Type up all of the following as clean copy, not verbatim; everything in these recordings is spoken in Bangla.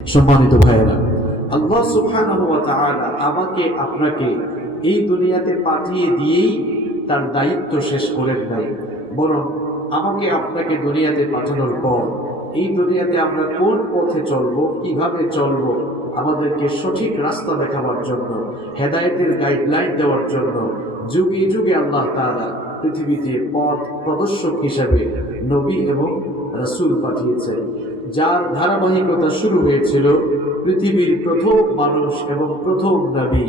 সম্মানিত ভাইয়েরা, আল্লাহ সুবহানাহু ওয়া তাআলা আমাকে আপনাকে এই দুনিয়াতে পাঠিয়ে দিয়েই তার দায়িত্ব শেষ করেন নাই, বরং আমাকে আপনাকে দুনিয়াতে পাঠানোর পর এই দুনিয়াতে আমরা কোন পথে চলবো, কিভাবে চলবো, আমাদেরকে সঠিক রাস্তা দেখাবার জন্য, হেদায়েতের গাইডলাইন দেওয়ার জন্য যুগে যুগে আল্লাহ তাআলা পৃথিবীতে পথ প্রদর্শক হিসাবে নবী এবং রাসূল পাঠিয়েছেন, যার ধারাবাহিকতা শুরু হয়েছিল পৃথিবীর প্রথম মানুষ এবং প্রথম নবী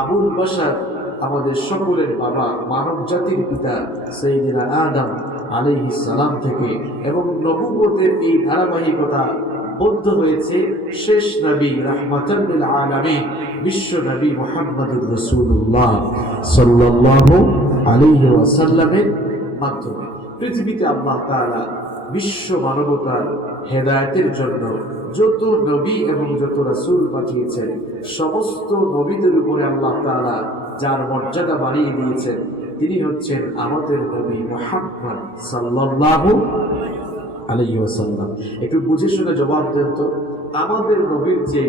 আবুল বাশার, আমাদের সকলের বাবা, মানব জাতির পিতা সাইয়্যিদনা আদম আলাইহিস সালাম থেকে, এবং নবুয়তের এই ধারাবাহিকতা বদ্ধ হয়েছে শেষ নবী রাহমাতাল লিল আলামিন বিশ্ব নবী মুহাম্মদুর রাসূলুল্লাহ সাল্লাল্লাহু আলাইহি ওয়াসাল্লামের মাধ্যমে। পৃথিবীতে আল্লাহ তাআলা বিশ্ব মানবতার হেদায়েতের জন্য যত নবী এবং যত রাসূল পাঠিয়েছেন, সমস্ত নবীদের উপরে আল্লাহ তাআলা যার মর্যাদা বাড়িয়ে দিয়েছেন, তিনি হচ্ছেন আমাদের নবী মুহাম্মদ সাল্লাল্লাহু আলাইহি ওয়াসাল্লাম। একটু বুঝে শুনে জবাব দেন তো, আমাদের নবীর যে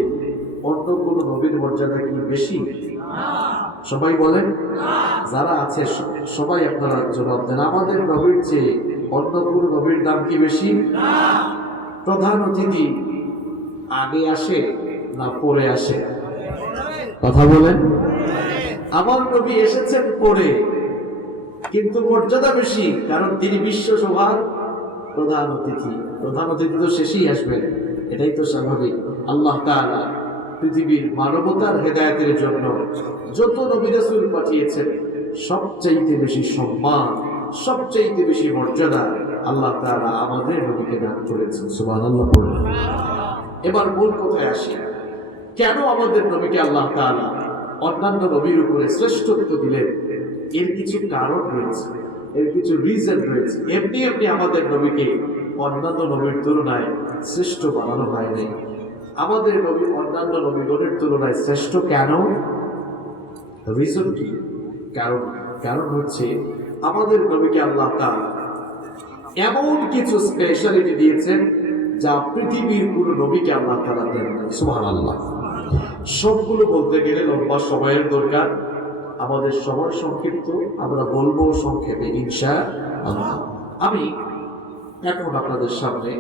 অন্য কোন নবীর মর্যাদা কি বেশি? সবাই বলেন, যারা আছে সবাই আপনারা জবাব দেন, আমাদের নবীর চেয়ে অন্য কোন নবীর দাম কি বেশি? প্রধান অতিথি আগে আসে না পরে আসে? কথা বলেন। আমার নবী এসেছেন পরে, কিন্তু মর্যাদা বেশি, কারণ তিনি বিশ্ব সভার প্রধান অতিথি। প্রধান অতিথি তো শেষেই আসবেন, এটাই তো স্বাভাবিক। আল্লাহ তাআলা পৃথিবীর মানবতার হেদায়েতের জন্য যত নবী রাসূল পাঠিয়েছেন, সবচাইতে বেশি সম্মান, সবচাইতে বেশি মর্যাদা আল্লাহ তাআলা আমাদের নবীকে দান করেছেন। সুবহানাল্লাহ বলুন। এবার মূল কথায় আসি, কেন আমাদের নবীকে আল্লাহ তাআলা অন্যান্য নবীর উপরে শ্রেষ্ঠত্ব দিলেন? এর কিছু কারণ রয়েছে, এর কিছু রিজন রয়েছে। এমনি এমনি আমাদের নবীকে অন্যান্য নবীর তুলনায় শ্রেষ্ঠ বানানো হয়নি। আমাদের নবী অন্যান্য নবীগণের তুলনায় শ্রেষ্ঠ কেন? রিজন কি? কারণ হচ্ছে আমাদের নবীকে আল্লাহ তাআলা এমন কিছু স্পেশালিটি দিয়েছেন যা পৃথিবীর কোনো নবীকে আল্লাহ তাআলা দেন নাই। সুবহানাল্লাহ। সবগুলো বলতে গেলে লম্বা সময়ের দরকার, আমাদের সময় সংক্ষিপ্ত, আমরা বলবো সংক্ষেপে ইনশাআল্লাহ। আমি এখন আপনাদের সামনে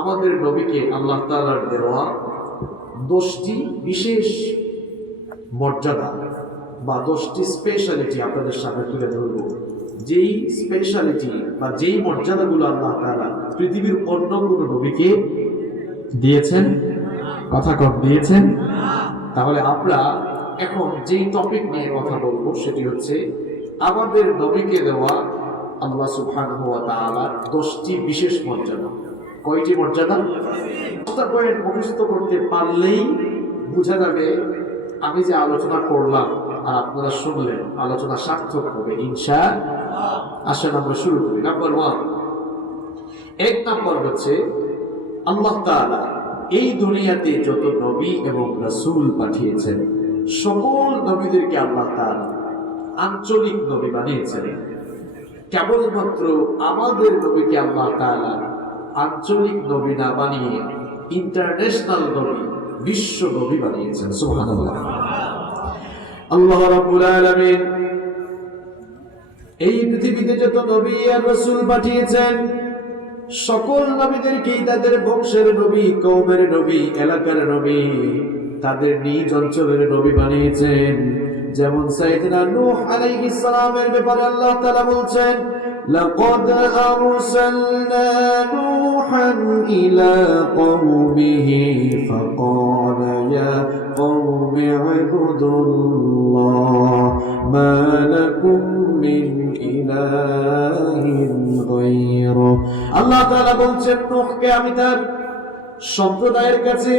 আমাদের নবীকে আল্লাহ তাআলার দেওয়া 10টি বিশেষ মর্যাদা বা 10টি স্পেশালিটি আপনাদের সামনে তুলে ধরব। যেই স্পেশালিটি বা যেই মর্যাদাগুলো আল্লাহ তাআলা পৃথিবীর অন্য কোনো নবীকে দিয়েছেন, কথা কম দিয়েছেন। তাহলে আমরা এখন যেই টপিক নিয়ে কথা বলবো সেটি হচ্ছে আমাদের নবীকে দেওয়া আল্লাহ সুবহানাহু ওয়া তাআলার 10টি বিশেষ মর্যাদা। কয়টি মর্যাদা? 10টা পয়েন্ট মুখস্থ করতে পারলেই বোঝা যাবে আমি যে আলোচনা করলাম আর আপনারা শুনলেন, আলোচনা সার্থক হবে ইনশাআল্লাহ। আসেন আমরা শুরু করি। নাম্বার 1, এক নাম্বার হচ্ছে আল্লাহ তাআলা এই দুনিয়াতে যত নবী এবং রাসূল পাঠিয়েছেন, সকল নবীদেরকে আল্লাহ তাআলা আঞ্চলিক নবী বানিয়েছেন। কেবলমাত্র আমাদের নবীকে আল্লাহ তাআলা আঞ্চলিক নবী না বানিয়ে ইন্টারন্যাশনাল নবী, বিশ্ব নবী বানিয়েছেন। সুবহানাল্লাহ। আল্লাহ রাব্বুল আলামিন এই পৃথিবীতে যত নবী আর রাসূল পাঠিয়েছেন, সকল নবীদেরকেই তাদের বংশের নবী, কওমের নবী, এলাকার নবী, তাদের নিজ অঞ্চলের নবী বানিয়েছেন। যেমন সাইয়েদনা নূহ আলাইহিস সালামের ব্যাপারে আল্লাহ তাআলা বলছেন, লাকাদ আরসালনা নূহান ইলা কওমিহি ফাকালা ইয়া কওমি ইবুদুল্লাহ মা লাকুম মিন ইলাহিন গায়রু। আল্লাহ তাআলা বলছেন, নূহকে আমি তার সম্প্রদায়ের কাছে,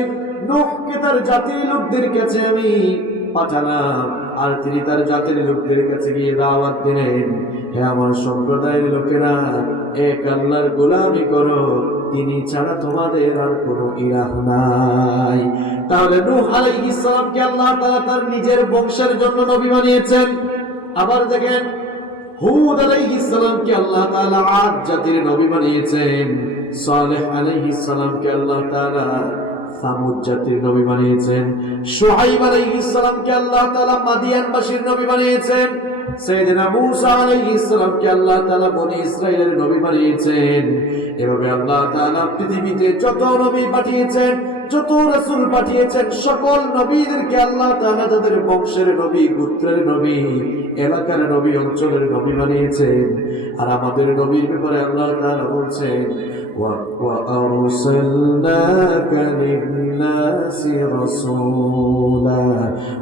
নূহকে তার জাতির লোকদের কাছে আমি পাঠালাম, আর তিনি তার জাতির লোকদের কাছে গিয়ে দাওয়াত দিলেন, হে আমার সম্প্রদায়ের লোকেরা, এক আল্লাহর গোলামি করো, তিনি ছাড়া তোমাদের আর কোনো ইলাহ নাই। তাহলে নূহ আলাইহিস সালামকে আল্লাহ তাআলা তার নিজের বংশের জন্য নবী বানিয়েছেন। আবার দেখেন, হুদ আলাইহিস সালামকে আল্লাহ তাআলা আদ জাতির নবী বানিয়েছেন। সালেহ আলাইহিস সালামকে আল্লাহ তাআলা সামুদ জাতির নবী বানিয়েছেন। শুআইব আলাইহিস সালামকে আল্লাহ তাআলা মাদিয়ানবাসীর নবী বানিয়েছেন। সাইয়েদনা মূসা আলাইহিস সালামকে আল্লাহ তাআলা বনি ইসরাইলের নবী বানিয়েছেন। এভাবে আল্লাহ তাআলা পৃথিবীতে যত নবী পাঠিয়েছেন, যত রাসূল পাঠিয়েছেন, সকল নবীদেরকে আল্লাহ তাআলা তাদের বংশের নবী, গোত্রের নবী, এলাকার নবী, অঞ্চলের নবী বানিয়েছেন। আর আমাদের নবীর ব্যাপারে আল্লাহ তাআলা বলছেন, وَأَرْسَلْنَاكَ لِلنَّاسِ رَسُولًا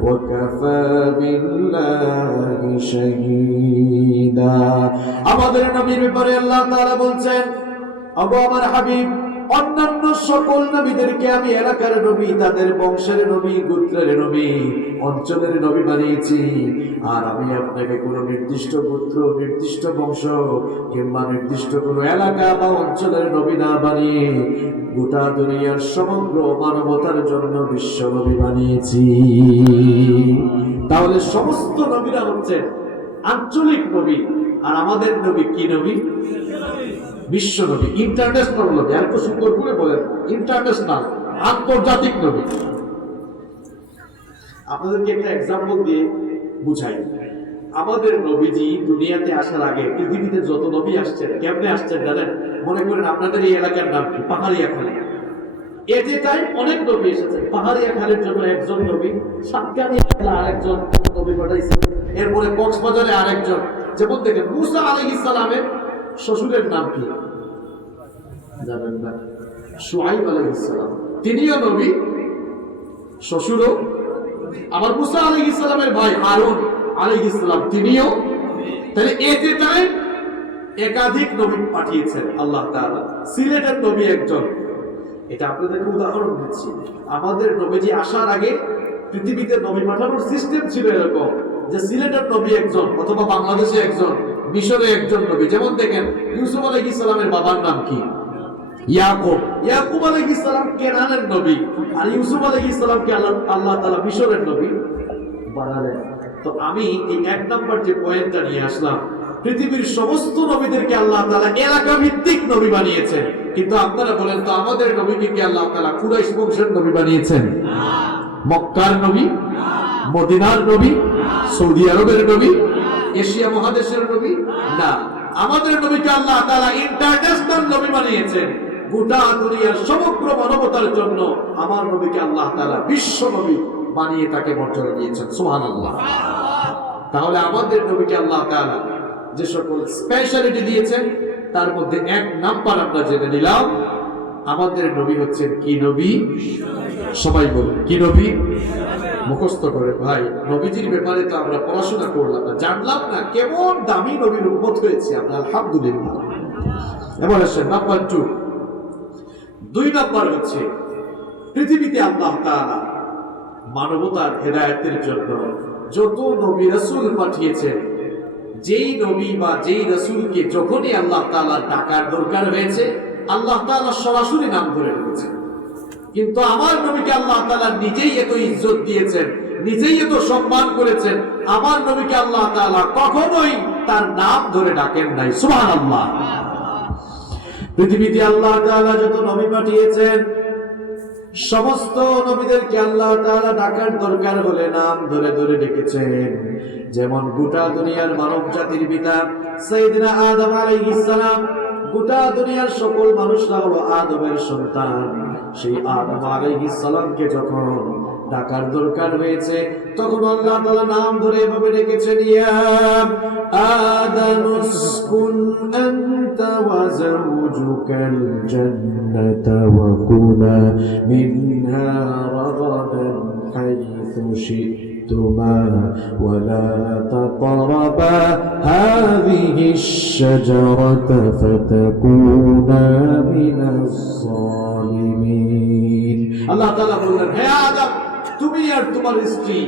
وَكَفَى بِاللَّهِ شَهِيدًا। আমাদের নবীর ব্যাপারে আল্লাহ তাআলা বলছেন, ওগো আমার হাবিব, অন্যান্য সকল নবীদেরকে আমি এলাকার নবী, তাদের বংশের নবী, গোত্রের নবী, অঞ্চলের নবী বানিয়েছি। আর আমি আপনাকে কোনো নির্দিষ্ট গোত্র, নির্দিষ্ট বংশ কিংবা নির্দিষ্ট কোনো এলাকা বা অঞ্চলের নবী না বানিয়ে গোটা দুনিয়ার সমগ্র মানবতার জন্য বিশ্ব নবী বানিয়েছি। তাহলে সমস্ত নবীরা হচ্ছেন আঞ্চলিক নবী, আর আমাদের নবী কি নবী? বিশ্ব নবী, ইন্টারন্যাশনাল নবী। আর একটু সুন্দর করে বলেন, ইন্টারন্যাশনাল, আন্তর্জাতিক নবী। আপনাদেরকে একটা এক্সাম্পল দিয়ে বুঝাই। আমাদের নবীজি দুনিয়াতে আসার আগে পৃথিবীতে যত নবী আসছেন, কেমনে আসছেন জানেন? মনে করেন আপনাদের এই এলাকার নাম কি? পাহাড়িয়া খালি। এতে তাই অনেক নবী এসেছেন। পাহাড়িয়া খালের জন্য একজন নবী, সাতকানিয়া আরেকজন নবী পাঠাইছেন, এরপরে কক্সবাজারে আরেকজন। যেমন দেখেন মূসা আলাইহিস সালামের শ্বশুরের নাম কি জানেন না? শুআইব আলাইহিস সালাম, তিনিও নবী, শ্বশুরও। আবার মূসা আলাইহিস সালামের ভাই হারুন আলাইহিস সালাম, তিনিও। তাহলে এতে তাই একাধিক নবী পাঠিয়েছেন আল্লাহ তাআলা। সিলেটের নবী একজন, এটা আপনাদেরকে উদাহরণ দিচ্ছি। আমাদের নবীজি আসার আগে পৃথিবীতে নবী পাঠানোর সিস্টেম ছিল এরকম যে সিলেটের নবী একজন, অথবা বাংলাদেশে একজন, মিশরে একজন নবী। যেমন দেখেন ইউসুফ আলাইহিস সালামের বাবার নাম কি? ইয়াকুব। ইয়াকুব আলাইহিস সালাম কেনানের নবী, আর ইউসুফ আলাইহিস সালামকে আল্লাহ তাআলা মিশরের নবী বানালেন। তো আমি এই এক নাম্বার যে পয়েন্টটা নিয়ে আসলাম, পৃথিবীর সমস্ত নবীদেরকে আল্লাহ তাআলা এলাকা ভিত্তিক নবী বানিয়েছেন। কিন্তু আপনারা বলেন তো, আমাদের নবীকে কি আল্লাহ তাআলা কুরাইশ বংশের নবী বানিয়েছেন? মক্কার নবী, মদিনার নবী, সৌদি আরবের নবী, এশিয়া মহাদেশের নবী না। আমাদের নবীকে আল্লাহ তাআলা ইন্টারন্যাশনাল নবী বানিয়েছেন। গোটা দুনিয়ার সমগ্র মানবতার জন্য আমার নবীকে আল্লাহ তাআলা বিশ্ব নবী বানিয়ে তাকে মর্যাদা দিয়েছেন। সুবহানাল্লাহ। তাহলে আমাদের নবীকে আল্লাহ তাআলা যে সকল স্পেশালিটি দিয়েছেন, তার মধ্যে এক নাম্বার আমরা জেনে নিলাম, আমাদের নবী হচ্ছেন কি নবী? সবাই বলুন, কি নবী? মুখস্থ করে ভাই, নবীজির ব্যাপারে তো আমরা পড়াশোনা করলাম না, জানলাম না, কেমন দামি নবীর উম্মত হয়েছে আমরা, আলহামদুলিল্লাহ। এবার আসেন নাম্বার 2। 2 নাম্বার হচ্ছে, পৃথিবীতে আল্লাহ তাআলা মানবতার হেদায়েতের জন্য যত নবী রাসূল পাঠিয়েছেন, যেই নবী বা যেই রাসূলকে যখনই আল্লাহ তাআলা ডাকার দরকার হয়েছে, আল্লাহ তাআলা সরাসরি নাম ধরে রেখেছেন। কিন্তু আমার নবীকে আল্লাহ তাআলা নিজেই এত ইজ্জত দিয়েছেন, নিজেই এত সম্মান করেছেন। আমার নবীকে আল্লাহ তাআলা কখনোই তার নাম ধরে ডাকেন নাই। সুবহানাল্লাহ। পৃথিবীতে আল্লাহ তাআলা যত নবী পাঠিয়েছেন, সমস্ত নবীদেরকে আল্লাহ তাআলা ডাকার দরকার হলে নাম ধরে ধরে ডেকেছেন। যেমন গোটা দুনিয়ার মানব জাতির পিতা সাইয়েদনা আদম আলাইহিস সালাম, গোটা দুনিয়ার সকল মানুষরা হলো আদমের সন্তান। সেই আদম আলাইহিস সালামকে যখন ডাকার দরকার হয়েছে, তখন আল্লাহ তাআলা নাম ধরে এভাবে ডেকেছেন, ইয়া আদামুসকুন আনতা ওয়া যাওজুকাল জান্নাতা ওয়া কুলা মিনহা রাগাদান হাইথু শি'তুমা ওয়া লা তাকরাবা হাযিহিশ শাজারাতা ফাতাকুনা মিনাস সালিমিন। আল্লাহ তাআলা বললেন, হে আদম, তুমি আর তোমার স্ত্রী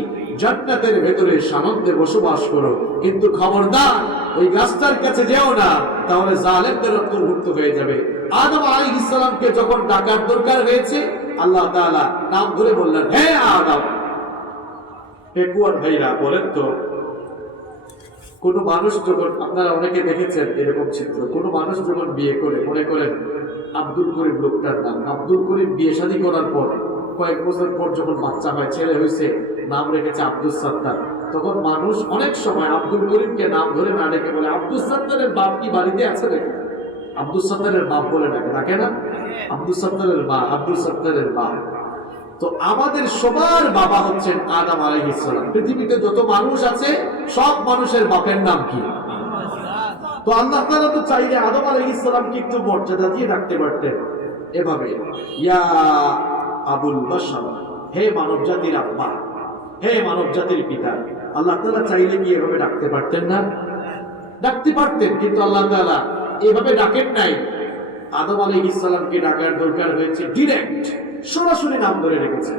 জান্নাতের ভেতরে সানন্দে বসবাস করো, কিন্তু খবরদার ওই গাছটার কাছে যেও না, তাহলে জালেমদের অন্তর্ভুক্ত হয়ে যাবে। আদম আলাইহিস সালামকে যখন ডাকার দরকার হয়েছে, আল্লাহ তাআলা নাম ধরে বললেন, হে আদম। পেকুয়ার ভাইরা বলেন তো, কোন মানুষ যখন, আপনারা অনেকে দেখেছেন এরকম চিত্র, কোন মানুষ যখন বিয়ে করে, মনে করেন আব্দুল করিম লোকটার নাম, আব্দুল করিম বিয়ে শাদী করার পর কয়েক বছর পর যখন বাচ্চা হয়, ছেলে হয়েছে, নাম রেখেছে আব্দুল সাত্তার। তখন মানুষ অনেক সময় আব্দুল করিমকে নাম ধরে না ডেকে বলে, আব্দুল সাত্তারের বাপ কি বাড়িতে আছে নাকি? আব্দুল সাত্তারের বাপ বলে ডাকে না? আব্দুল সাত্তারের বাপ, আব্দুল সাত্তারের বাপ। তো আমাদের সবার বাবা হচ্ছেন আদম আলাইহিস সালাম। পৃথিবীতে যত মানুষ আছে সব মানুষের বাপের নাম কি? তো আল্লাহ তাআলা তো চাইলে আদম আলাইহিস সালামকে একটু মর্যাদা দিয়ে ডাকতে পারতেন এভাবে, ইয়া আবুল বাশার, হে মানব জাতির আব্বা, হে মানব জাতির পিতা। আল্লাহ তাআলা চাইলে কি এভাবে ডাকতে পারতেন না? ডাকতে পারতেন, কিন্তু আল্লাহ তাআলা এভাবে ডাকেন নাই। আদম আলাইহিস সালামকে ডাকার দরকার হয়েছে ডিরেক্ট, সরাসরি নাম ধরে রেখেছে।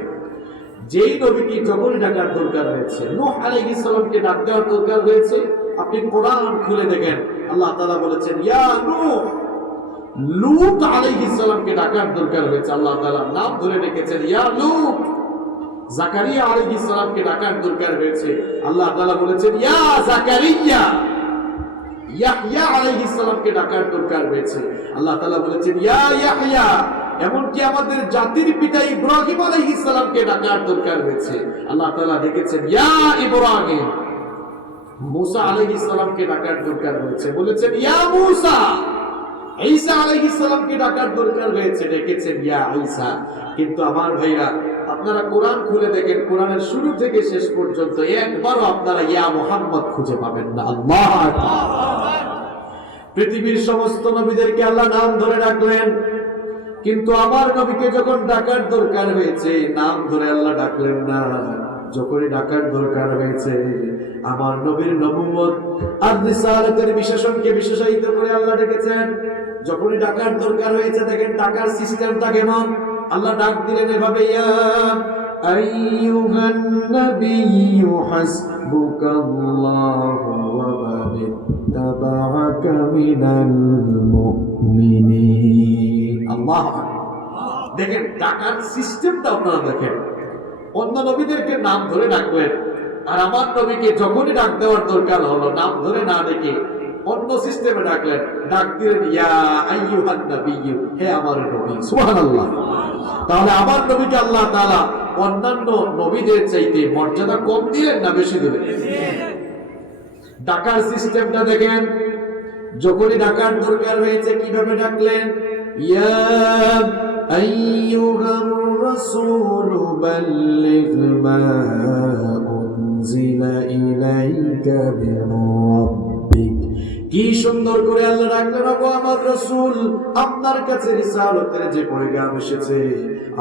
যেই নবীকে যখনই ডাকার দরকার হয়েছে, নূহ আলাইহিস সালামকে ডাক দেওয়ার দরকার হয়েছে, আপনি কোরআন খুলে দেখেন আল্লাহ তাআলা বলেছেন ইয়া নূহ। লূত আলাইহিস সালামকে ডাকার দরকার হয়েছে, আল্লাহ তাআলা নাম ধরে রেখেছেন ইয়া লূত। জাকারিয়া আলাইহিস সালামকে ডাকার দরকার হয়েছে, আল্লাহ তাআলা বলেছেন ইয়া জাকারিয়া। ইয়াহইয়া আলাইহিস সালামকে ডাকার দরকার হয়েছে, আল্লাহ তাআলা বলেছেন ইয়া ইয়াহইয়া। এমনকি আমাদের জাতির পিতা ইব্রাহিম আলাইহিস সালামকে ডাকার দরকার হয়েছে, আল্লাহ তাআলা ডেকেছেন ইয়া ইব্রাহিম। মুসা আলাইহিস সালামকে ডাকার দরকার হয়েছে, বলেছেন ইয়া মুসা। ঈসা আলাইহিস সালামকে ডাকার দরকার হয়েছে, ডেকেছেন ইয়া ঈসা। কিন্তু আমার ভাইরা, আপনারা কোরআন খুলে দেখেন, কোরআনের শুরু থেকে শেষ পর্যন্ত একবারও আপনারা ইয়া মুহাম্মদ খুঁজে পাবেন না। আল্লাহু আকবার। পৃথিবীর সমস্ত নবীদেরকে আল্লাহ নাম ধরে ডাকলেন, কিন্তু আমার নবীকে যখন ডাকার দরকার হয়েছে নাম ধরে আল্লাহ ডাকলেন না। যখনই ডাকার দরকার হয়েছে আমার নবীর নবুয়ত আর রিসালাতের বিশেষণকে বিশেষায়িত করে আল্লাহ ডেকেছেন। যখনই ডাকার দরকার হয়েছে, দেখেন ডাকার সিস্টেমটা কেমন। আল্লাহ ডাক দিলেন এভাবে, ইয়া আইয়ুহান নাবিয়্যু হাসবুকাল্লাহু ওয়া মান ইত্তাবা'আকা মিনাল মুমিনিন। আল্লাহ, দেখেন ডাকার সিস্টেমটা আপনারা দেখেন। অন্য নবীদেরকে নাম ধরে ডাকবেন, আর আমার নবীকে যখনই ডাক দেওয়ার দরকার হলো নাম ধরে না ডেকে অন্য সিস্টেমে ডাকলেন। ডাক দিলেন ইয়া আইয়ুহান নাবিয়্যু, হে আমার নবী। সুবহানাল্লাহ। তাহলে আমার নবীকে আল্লাহ তাআলা অন্যান্য নবীদের চাইতে মর্যাদা কম দিলেন না বেশি দিলেন? ডাকার সিস্টেমটা দেখেন। যখনই ডাকার দরকার হয়েছে কিভাবে ডাকলেন, ইয়া আইয়ুহার রাসূল বাল্লিগ মা উনজিলা ইলাইকা মির রাব্বিক। কি সুন্দর করে আল্লাহ ডাকলেন, ওগো আমার রাসূল, আপনার কাছে রিসালাতের যে পয়গাম এসেছে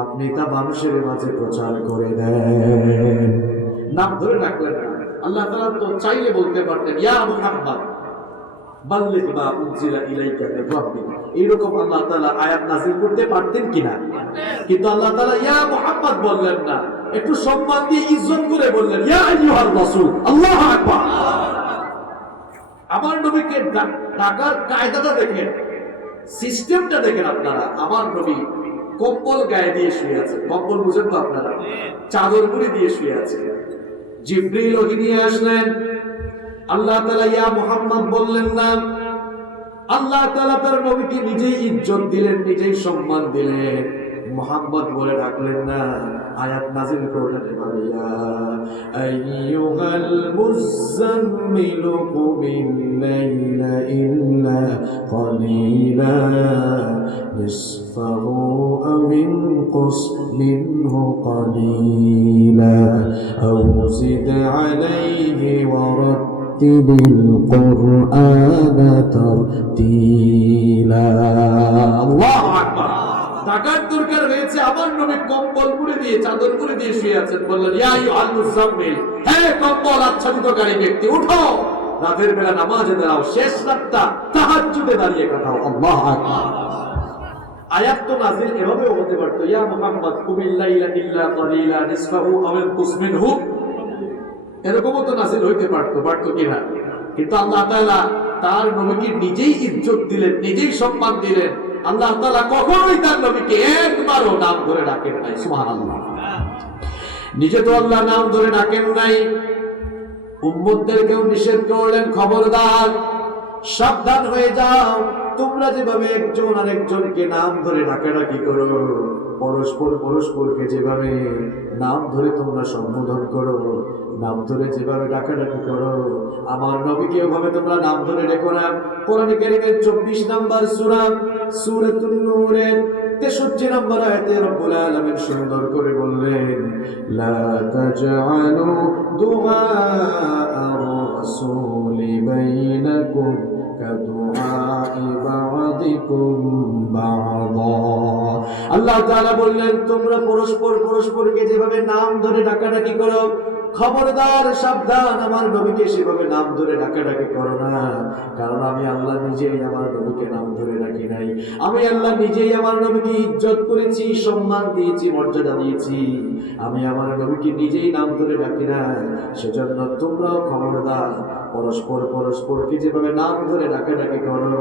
আপনি তা মানুষের মাঝে প্রচার করে দেন। নাম ধরে ডাকলেন না। আল্লাহ তাআলা তো চাইলে বলতে পারতেন ইয়া মুহাম্মদ বাল্লিগ মা উনজিলা ইলাইকা মির রাব্বিক। এরকম আল্লাহ তাআলা আয়াত নাযিল করতে পারতেন কিনা? কিন্তু আল্লাহ তাআলা ইয়া মুহাম্মদ বললেন না, একটু সম্মান দিয়ে ইজ্জত করে বললেন ইয়া আইয়ুহার রাসূল। আল্লাহু আকবার। আমার নবীকে ডাকার কায়দাটা দেখেন, সিস্টেমটা দেখেন আপনারা। আমার নবী কম্বল গায়ে দিয়ে শুয়ে আছে। কম্বল বুঝেন তো আপনারা? চাদর মুড়ি দিয়ে শুয়ে আছে। জিবরিল ওহী নিয়ে আসলেন। আল্লাহ তাআলা ইয়া মুহাম্মদ বললেন না, আল্লাহ তাআলা তার নবীকে নিজেই ইজ্জত দিলেন, নিজেই সম্মান দিলেন, মুহাম্মদ বলে ডাকলেন না। আয়াত নাযিল করলেন এভাবে, ইয়া আইয়ুহাল মুযাম্মিলু কুমিল লাইলা ইল্লা কালিলা নিসফাহু আও ইনকুস মিনহু কালিলা আও জিদ আলাইহি ওয়া রাত্তিলিল কুরআনা তারতিলা। আল্লাহু আকবার। ডাকার দরকার হয়েছে, আমার নবী কম্বল মুড়ি দিয়ে চাদর মুড়ি দিয়ে শুয়ে আছেন। বললেন ইয়া আইয়ুহাল মুযাম্মিল, হে কম্বল আচ্ছাদিতকারী ব্যক্তি, উঠো, রাতের বেলা নামাজে দাঁড়াও, শেষ রাতটা তাহাজ্জুদে দাঁড়িয়ে কাটাও। আল্লাহু আকবার। আয়াত তো নাযিল এভাবেও হতে পারত, ইয়া মুহাম্মদ কুমিল লাইলা ইল্লা কালিলা নিসফাহু আও ইনকুস মিনহু, এরকমও তো নাযিল হইতে পারত কিনা? কিন্তু আল্লাহ তাআলা তার নবীকে নিজেই ইজ্জত দিলেন, নিজেই সম্মান দিলেন। আল্লাহ তাআলা কখনোই তার নবীকে একবারও নাম ধরে ডাকেন নাই। সুবহানাল্লাহ। নিজে তো আল্লাহ নাম ধরে ডাকেন নাই, উম্মতদেরকেও নিষেধ করলেন, খবরদার, সাবধান হয়ে যাও, তোমরা যেভাবে একজন আরেকজনকে নাম ধরে ডাকাডাকি করো পরস্পরকে যেভাবে নাম ধরে তোমরা সম্বোধন করো, নাম ধরে যেভাবে ডাকাডাকি করো, আমার নবীকে ওভাবে তোমরা নাম ধরে ডেকো না। কোরআনে কারীমের 24 নম্বর সূরা সূরাতুন নূরের 63 নম্বর আয়াতে রব্বুল আলামিন সুন্দর করে বললেন, লা তাজআলু দুআ আর-রাসূলি বাইনাকুম কাদুআই বা'দিকুম বা'দা। আল্লাহ তাআলা বললেন, তোমরা পরস্পরকে যেভাবে নাম ধরে ডাকাডাকি করো, খবরদার সাবধান, আমার নবীকে সেভাবে নাম ধরে ডাকাডাকি করো না। কারণ আমি আল্লাহ নিজেই আমার নবীকে নাম ধরে ডাকি নাই। আমি আল্লাহ নিজেই আমার নবীকে ইজ্জত করেছি, সম্মান দিয়েছি, মর্যাদা দিয়েছি। আমি আমার নবীকে নিজেই নাম ধরে ডাকি না। সেজন্য তোমরাও খবরদার পরস্পরকে যেভাবে নাম ধরে ডাকাডাকি করো,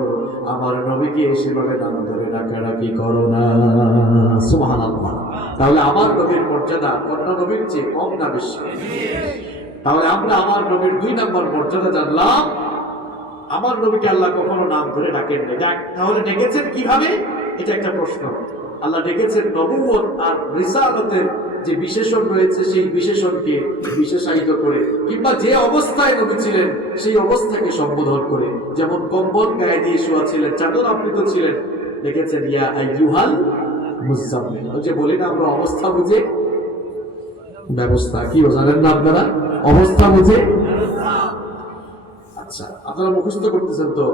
আমার নবীকে সেভাবে নাম ধরে ডাকাডাকি করো না। সুবহানাল্লাহ। তাহলে আমার নবীর মর্যাদা অন্য নবীর চেয়ে কম না বেশি? তাহলে আমরা আমার নবীর 2 নম্বর মর্যাদা জানলাম। আমার নবীকে আল্লাহ কখনো নাম ধরে ডাকেন না। তাহলে ডেকেছেন কিভাবে? এটা একটা প্রশ্ন। আল্লাহ ডেকেছেন নবুয়ত আর রিসালাতের যে বিশেষণ রয়েছে সেই বিশেষণকে বিশেষায়িত করে, কিংবা যে অবস্থায় নবী ছিলেন সেই অবস্থাকে সম্বোধন করে। যেমন কম্বল গায়ে দিয়ে শোয়া ছিলেন, চাদর আবৃত ছিলেন, ডেকেছেন ইয়া আইয়ুহাল মুজাম্মিল। ওই যে বলি না আমরা অবস্থা বুঝে ব্যবস্থা, কি জানেন না আপনারা? অবস্থা বুঝে। আচ্ছা, আপনারা মুখস্থ করতেছেন তো,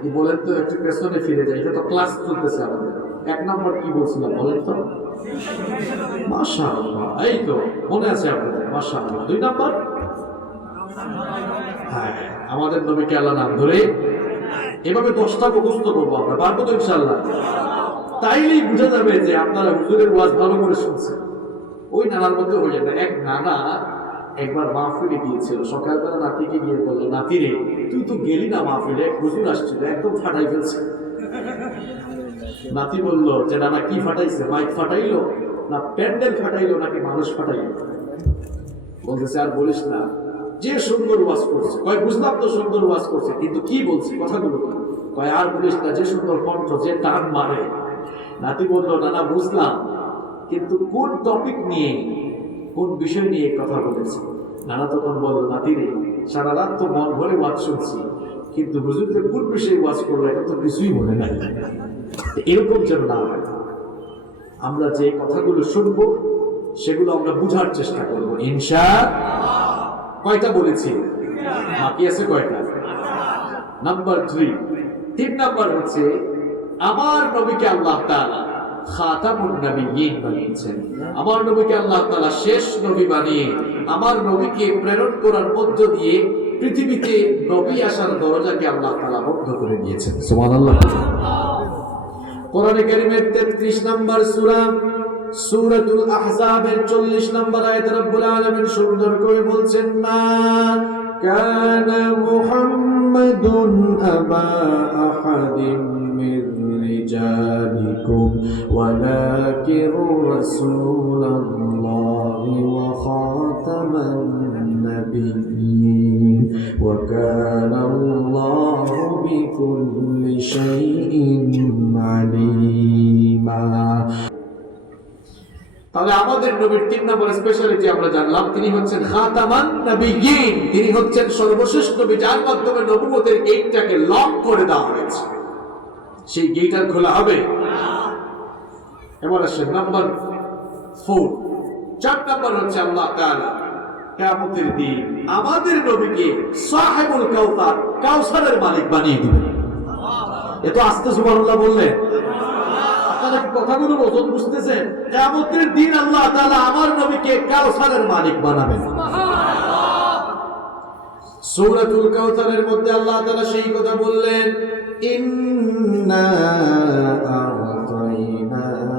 কি বলেন তো, একটু পেছনে ফিরে যাই, এটা তো ক্লাস চলতেছে আমাদের। 1 নম্বর কি বলছিলাম বলেন তো? মাশাআল্লাহ, এই তো মনে আছে আপনাদের, মাশাআল্লাহ। 2 নম্বর, হ্যাঁ, আমাদের নবীকে আল্লাহ নাম ধরে এভাবে 10টা মুখস্থ করবো আমরা, পারবো তো ইনশাআল্লাহ? তাইলেই বুঝা যাবে যে আপনারা হুজুরের ওয়াজ ভালো করে শুনছেন। ওই নানার মধ্যে হয়ে যায় না। এক নানা একবার মাহফিলে গিয়েছিল, সকালবেলা নাতিকে গিয়ে বললো, নাতি রে তুই তো গেলি না মাহফিলে, হুজুর আসছিল, একদম ফাটাই ফেলছে। নাতি বলল যে নানা কি ফাটাইছে? মাইক ফাটাইলো না প্যান্ডেল ফাটাইলো নাকি মানুষ ফাটাইলো? বলতেছে আর বলিস না, যে সুন্দর ওয়াজ করছে। কয় বুঝলাম তো সুন্দর ওয়াজ করছে, কিন্তু কি বলছে কথাগুলো? কয় আর বলিস না, যে সুন্দর কণ্ঠ, যে টান মারে। নাতি বলল নানা বুঝলাম, কিন্তু কোন টপিক নিয়ে, কোন বিষয় নিয়ে কথা বলেছে? নানা তখন বলল, নাতি রে সারা রাত তো মন ভরে ওয়াজ শুনছি, কিন্তু হুজুর যে কোন বিষয়ে ওয়াজ করলো এটা তো কিছুই মনে নাই। এরকম যেন না হয়। আমরা যে কথাগুলো শুনবো সেগুলো আমরা বুঝার চেষ্টা করবো ইনশাআল্লাহ। কয়টা বলেছি? বাকি আছে কয়টা? নাম্বার 3 নাম্বার হচ্ছে আমার নবীকে আল্লাহ তাআলা খাতামুন নবিয়্যিন বানিয়েছেন। আমার নবীকে আল্লাহ তাআলা শেষ নবী বানিয়ে আমার নবীকে প্রেরণ করার মধ্য দিয়ে পৃথিবীতে নবী আসার দরজাকে আল্লাহ তাআলা বন্ধ করে দিয়েছেন। সুবহানাল্লাহ। কোরআনে কারীমের 33 নম্বর সূরা সূরাতুল আহজাবের 40 নম্বর আয়াতে রব্বুল আলামিন সুন্দর করে বলছেন, মা কানা মুহাম্মাদুন আবা আহাদিম মির রিজালিকুম ওয়ালাকিন রাসূলুল্লাহি ওয়া খাতামান নাবিয়্যিন ওয়া কানা আল্লাহু বিকুল্লি শাইইন আলীমা। তাহলে আমাদের নবীর 3 নম্বর স্পেশালিটি আমরা জানলাম, তিনি হচ্ছেন খাতামান নবিয়্যিন। তিনি হচ্ছেন সর্বশেষ নবী যার মাধ্যমে নবুয়তের গেটটাকে লক করে দেওয়া হয়েছে। সেই গেট আর খোলা হবে না। এবার আসেন নাম্বার 4 নম্বর হচ্ছে আল্লাহ তাআলা কিয়ামতের দিন আমাদের নবীকে সাহেবুল কাউসার, কাউসারের মালিক বানিয়ে দিবেন। এত আস্তে সুবহানাল্লাহ বললেন। আপনারা কি কথাগুলো ওজন বুঝতেছেন? কিয়ামতের দিন আল্লাহ তাআলা আমার নবীকে কাউসারের মালিক বানাবেন। সুবহানাল্লাহ। সূরাতুল কাউসারের মধ্যে আল্লাহ তাআলা সেই কথা বললেন, ইন্না আ'তাইনাকাল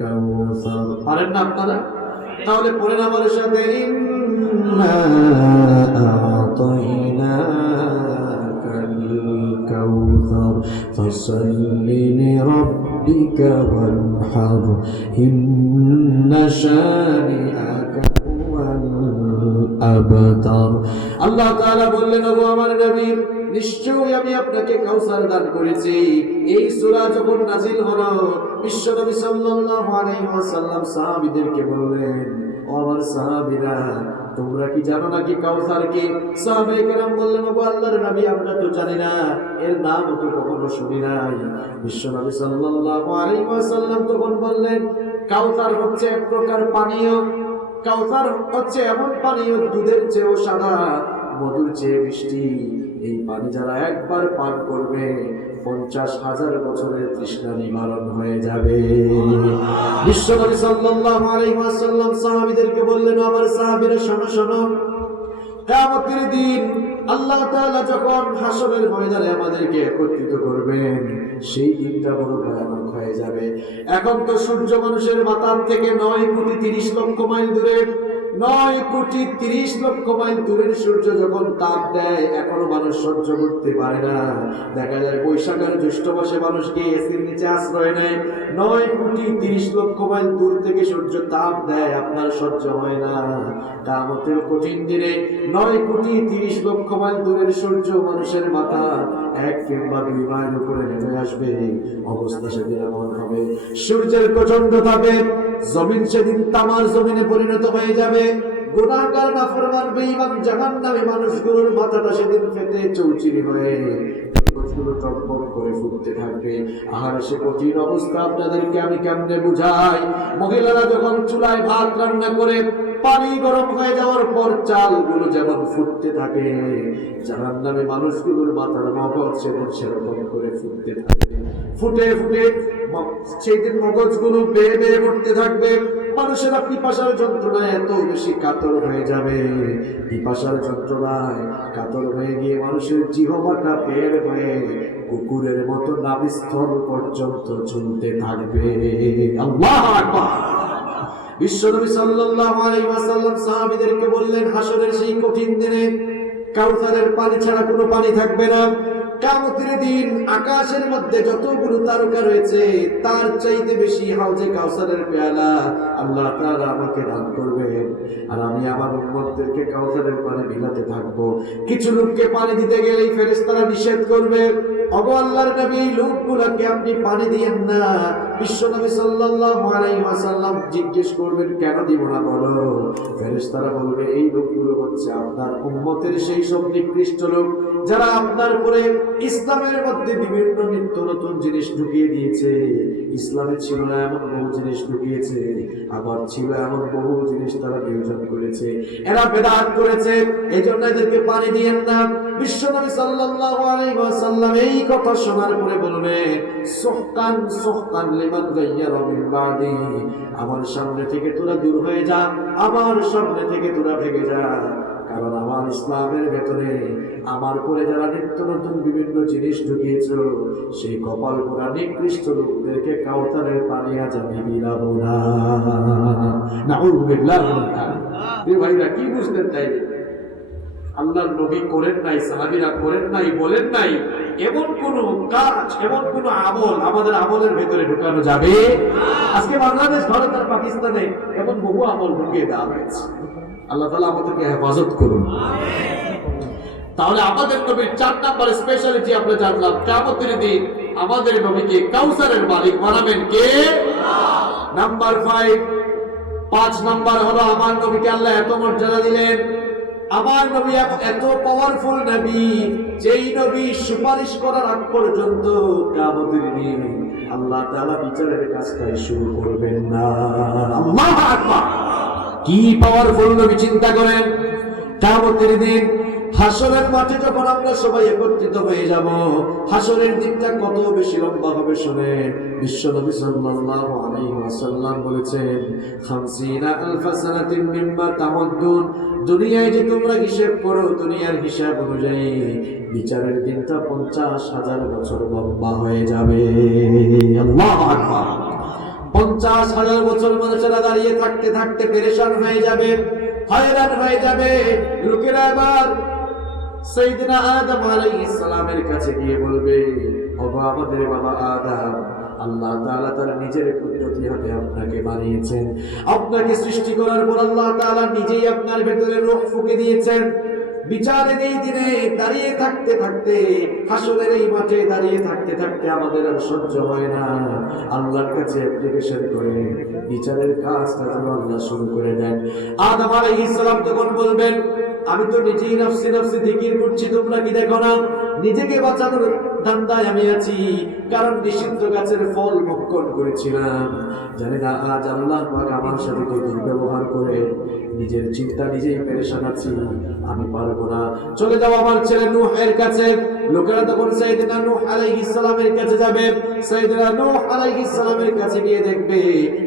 কাউসার। পারেন না আপনারা? তাহলে পড়েন আমার সাথে, ইন্না আ'তাইনাকাল কাউসার ফাসাল্লি লিরাব্বিকা ওয়ানহার ইন্না শানিআকা হুয়াল আবতার। আল্লাহ তাআলা বললেন, ওগো আমার নবী, নিশ্চয়ই আমি আপনাকে কাউসার দান করেছি। এই সূরা যখন নাযিল হলো, বিশ্বনবী সাল্লাল্লাহু আলাইহি ওয়াসাল্লাম সাহাবীদেরকে বললেন, ও আমার সাহাবীরা, তোমরা কি জানো নাকি কাউসার কি? সাহাবায়ে কেরাম বললেন, ওগো আল্লাহর নবী, আমরা তো জানি না, এর নাম তো কখনো শুনি নাই। বিশ্বনবী সাল্লাল্লাহু আলাইহি ওয়াসাল্লাম তখন বললেন, কাউসার হচ্ছে এক প্রকার পানীয়। কাউসার হচ্ছে এমন পানীয়, দুধের চেয়েও সাদা, মধুর চেয়ে মিষ্টি। এই পানি যারা একবার পান করবে, 50,000 বছরের তৃষ্ণা নিবারণ হয়ে যাবে। বিশ্বনবী সাল্লাল্লাহু আলাইহি ওয়াসাল্লাম সাহাবীদেরকে বললেন, আমার সাহাবীরা শোনো শোনো, কিয়ামতের দিন আল্লাহ তাআলা যখন হাসরের ময়দানে আমাদেরকে একত্রিত করবেন, সেই দিনটা বড় ভয়ানক হয়ে যাবে। এখন তো সূর্য মানুষের মাথার থেকে 9,30,00,000 মাইল দূরে, 9,30,00,000 মাইল দূরের সূর্য যখন তাপ দেয়, এখনো মানুষ সহ্য করতে পারে না। দেখা যায় বৈশাখ আর জ্যৈষ্ঠ মাসে মানুষকে এসির নিচে আশ্রয় নেয়। 9,30,00,000 মাইল দূর থেকে সূর্য তাপ দেয়, আপনার সহ্য হয় না। কিয়ামতের কঠিন দিনে 9,30,00,000 মাইল দূরের সূর্য মানুষের মাথা 1 কিংবা 2 মাইল উপরে নেমে আসবে। অবস্থা সেদিন এমন হবে, সূর্যের প্রচন্ড তাপে জমিন সেদিন তামার জমিনে পরিণত হয়ে যাবে। গুনাহগার, নাফরমান, বেঈমান, জাহান্নামী মানুষগুলোর মাথাটা সেদিন ফেটে চৌচির হয়ে মানুষগুলো টকবক করে ফুটতে থাকবে। আর সে কঠিন অবস্থা আপনাদেরকে আমি কেমনে বুঝাই। মহিলারা যখন চুলায় ভাত রান্না করে, পানি গরম হয়ে যাওয়ার পর চালগুলো যেমন ফুটতে থাকে, জাহান্নামী মানুষগুলোর মাথার মগজ সেরকম করে ফুটতে থাকে। ফুটে ফুটে সেই দিন মগজগুলো বেয়ে বেয়ে উঠতে থাকবে। মানুষেরা পিপাসার যন্ত্রণায় এত বেশি কাতর হয়ে যাবে, পিপাসার যন্ত্রণায় কাতর হয়ে গিয়ে মানুষের জিহ্বাটা বের হয়ে কুকুরের মতো নাভিস্থল পর্যন্ত ঝুলতে থাকবে। আল্লাহু আকবার। বিশ্বনবী সাল্লাল্লাহু আলাইহি ওয়াসাল্লাম সাহাবীদেরকে বললেন, হাসরের সেই কঠিন দিনে কাউসারের পানি ছাড়া কোনো পানি থাকবে না। কিয়ামতের দিন আকাশের মধ্যে যতগুলো তারকা রয়েছে, তার চাইতে বেশি হাউজে কাউসারের পেয়ালা আল্লাহ তাআলা আমাকে দান করবেন, আর আমি আমার উম্মতদেরকে কাউসারের পানি বিলাতে থাকবো। কিছু লোককে পানি দিতে গেলেই ফেরেশতারা নিষেধ করবে, ওগো আল্লাহর নবী, এই লোকগুলোকে আপনি পানি দিয়েন না। বিশ্বনবী সাল্লাল্লাহু আলাইহি ওয়াসাল্লাম জিজ্ঞেস করবেন, কেন দিব না বলো? ফেরেশতারা বলবে, এই লোকগুলো হচ্ছে আপনার উম্মতের সেই সব নিকৃষ্ট লোক, যারা আপনার উপরে ইসলামের মধ্যে বিভিন্ন নিত্য নতুন জিনিস ঢুকিয়ে দিয়েছে। ইসলামে ছিল না এমন বহু জিনিস ঢুকিয়েছে, আবার ছিল এমন বহু জিনিস তারা বিয়োজন করেছে, এরা বেদাত করেছে। এই জন্য এদেরকে পানি দিয়েন না। বিশ্বনবী সাল্লাল্লাহু আলাইহি ওয়াসাল্লাম এই কথা শোনার পরে বললেন, সুহকান সুহকান লিমান গায়্যারা মিন বাদি, আমার সামনে থেকে তোরা দূর হয়ে যা, আমার সামনে থেকে তোরা ভেগে যা। কারণ আমার ইসলামের ভেতরে আমার পরে যারা নিত্য নতুন বিভিন্ন জিনিস ঢুকিয়েছ, সেই কপাল পোড়া নিকৃষ্ট লোকদেরকে কাউসারের পানি আজ আমি বিলাবো না। নাউযুবিল্লাহ। এই ভাইরা কি বুঝতেন তাই? আল্লাহর নবী করেন নাই, সাহাবীরা করেন নাই, বলেন নাই, এমন কোন কাজ, এমন কোন আমল আমাদের আমলের ভেতরে ঢুকানো যাবে? আজকে বাংলাদেশ, ভারত আর পাকিস্তানে এমন বহু আমল ঢুকিয়ে দেওয়া হয়েছে। আল্লাহ তাআলা আমাদেরকে হেফাজত করুন। তাহলে আমাদের নবীর 4 নাম্বার স্পেশালিটি আমরা জানলাম, কিয়ামতের দিন আমাদের নবীকে কাউসারের মালিক বানাবেন কে? নাম্বার 5 নাম্বার হলো, আমার নবীকে আল্লাহ এত মর্যাদা দিলেন। আমার নবী এত পাওয়ারফুল নবী, যেই নবী সুপারিশ করার আগ পর্যন্ত কিয়ামতের দিন আল্লাহ তাআলা বিচারের কাজটাই শুরু করবেন না। আল্লাহু আকবার। কি পাওয়ারফুল নবী, চিন্তা করেন। কিয়ামতের দিন হাসরের মাঠে যখন আমরা সবাই একত্রিত হয়ে যাব, হাসরের দিনটা কত বেশি লম্বা হবে শুনেন। বিশ্বনবী সাল্লাল্লাহু আলাইহি ওয়াসাল্লাম বলেছেন, 50,000 সানাতিন মিম্মা তামাদ্দুন, দুনিয়ায় যে তোমরা হিসাব করো, দুনিয়ার হিসাব অনুযায়ী বিচারের দিনটা 50,000 বছর লম্বা হয়ে যাবে। আল্লাহু আকবার। 50,000 বছর মানুষেরা দাঁড়িয়ে থাকতে থাকতে পেরেশান হয়ে যাবে, হয়রান হয়ে যাবে। লোকেরা এবার সাইয়েদনা আদম আলাইহিস সালামের কাছে গিয়ে বলবে, ওগো আমাদের বাবা আদম, আল্লাহ তাআলা তার নিজের কুদরতি হাতে আপনাকে বানিয়েছেন। আপনাকে সৃষ্টি করার পর আল্লাহ তাআলা নিজেই আপনার ভেতরে রূহ ফুঁকে দিয়েছেন। বিচারের এই দিনে দাঁড়িয়ে থাকতে থাকতে, হাসরের এই মাঠে দাঁড়িয়ে থাকতে থাকতে আমাদের আর সহ্য হয় না। আল্লাহর কাছে অ্যাপ্লিকেশন করে বিচারের কাজটা যেন আল্লাহ শুরু করে দেন। আদম আলাইহিস সালাম তখন বলবেন, আমি তো নিজেই নফসি নফসি জিকির করছি, তোমরা কি দেখো না? নিজেকে বাঁচানোর ধান্দায় আমি আছি, কারণ নিষিদ্ধ গাছের ফল ভক্ষণ করেছিলাম। জানি না আজ আল্লাহ পাক আমার সাথে কি দুর্ব্যবহার করে নিজের চিন্তা নিজেই পেরেশান আছি, আমি পারবো না। চলে যাও আমার ছেলে নূহের কাছে। লোকেরা তখন সাইয়েদনা নূহ আলাইহিস সালামের কাছে যাবে। সাইয়েদনা নূহ আলাইহিস সালামের কাছে গিয়ে দেখবে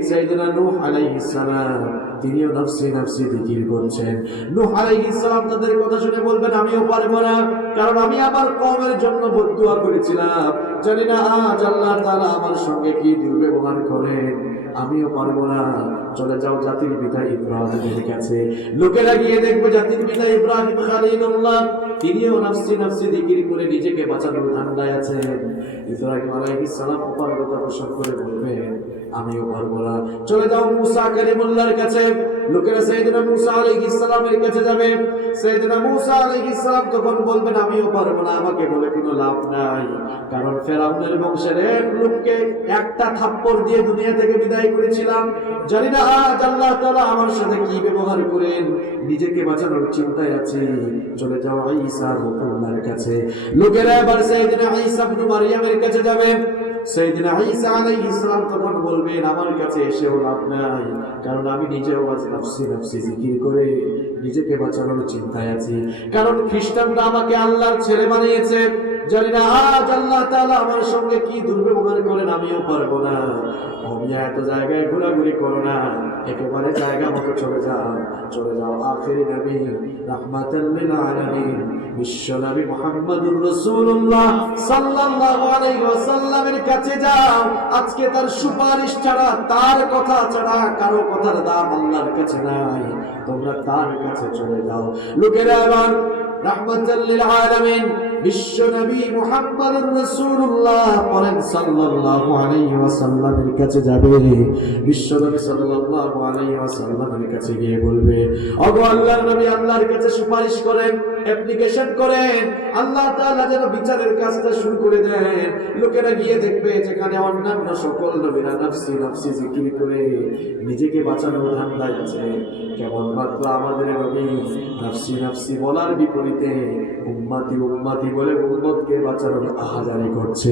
সাইয়েদনা নূহ আলাইহিস সালাম তিনিও নফসি নফসি জিকির করছেন। নূহ আলাইহিস সালাম তাদের কথা শুনে বলবেন, আমিও পারবো না, কারণ আমি আমার কওমের জন্য বদদুয়া করেছিলাম। জানি না আজ আল্লাহ তাআলা আমার সঙ্গে কি দুর্ব্যবহার করেন, আমিও পারবো না। চলে যাও জাতির পিতা ইব্রাহিমের কাছে। লোকেরা গিয়ে দেখবে জাতির পিতা ইব্রাহিম খলিলুল্লাহ তিনিও নফসি নফসি জিকির করে নিজেকে বাঁচানোর ধান্দায় আছেন। ইব্রাহিম আলাইহিস সালাম অপারগতা প্রসব করে বলবেন, আমিও পারবো না। চলে যাও মুসা কালিমুল্লাহর কাছে। লোকেরা সাইয়েদনা মুসা আলাইহিস সালামের কাছে যাবে। সাইয়েদনা মুসা আলাইহিস সালাম তখন বলবেন, আমিও পারবো না, আমাকে বলে কোনো লাভ নাই, কারণ ফেরাউনের বংশের এক লোককে একটা থাপ্পড় দিয়ে দুনিয়া থেকে বিদায় করেছিলাম। জানি না আজ আল্লাহ তাআলা আমার সাথে কি ব্যবহার করেন, নিজেকে বাঁচানোর চিন্তায় আছি। চলে যাও ঈসা রূহুল্লাহর কাছে। লোকেরা এবার সাইয়েদনা ঈসা ইবনে মারইয়ামের কাছে যাবে। সাইয়েদনা ঈসা আলাইহিস সালাম তখন বলবেন, আমার কাছে এসেও লাভ নাই, কারণ আমি নিজেও আজ নফসি নফসি জিকির করে নিজেকে বাঁচানোর চিন্তায় আছি, কারণ খ্রিস্টানরা আমাকে আল্লাহর ছেলে বানিয়েছে। জানি না আজ আল্লাহ তাআলা আমার সঙ্গে কি দুর্ব্যবহার করেন, আমিও পারবো না। অমিয়া এত জায়গায় ঘোরাঘুরি করো না, একেবারে জায়গা মতো চলে যাও। চলে যাও আখিরি নবী রাহমাতাল লিল আলামিন বিশ্ব নবী মুহাম্মদুর রাসূলুল্লাহ সাল্লাল্লাহু আলাইহি ওয়াসাল্লামের কাছে যাও। আজকে তার সুপারিশ ছাড়া, তার কথা ছাড়া কারো কথার দাম আল্লাহর কাছে নাই। তোমরা তার কাছে চলে যাও। লোকেরা আবার রাহমাতাল লিল আলামিন বিশ্ব নবী মুহাম্মদুর রাসূলুল্লাহ বলেন সাল্লাল্লাহু আলাইহি ওয়াসাল্লামের কাছে যাবে। বিশ্ব নবী সাল্লাল্লাহু আলাইহি ওয়াসাল্লামের কাছে গিয়ে বলবে, ওগো আল্লাহর নবী, আল্লাহর কাছে সুপারিশ করেন, অ্যাপ্লিকেশন করেন, আল্লাহ তাআলা যেন বিচারের কাজটা শুরু করে দেন। লোকেরা গিয়ে দেখবে যেখানে অন্যান্য সকল নবীরা নফসি নফসি জিকির করে নিজেকে বাঁচানোর ধান্দায় আছে, কেবলমাত্র আমাদের নবী নফসি নফসি বলার বিপরীতে উম্মতি উম্মতি বলে উম্মতকে বাঁচানোর আহাজারি করছে।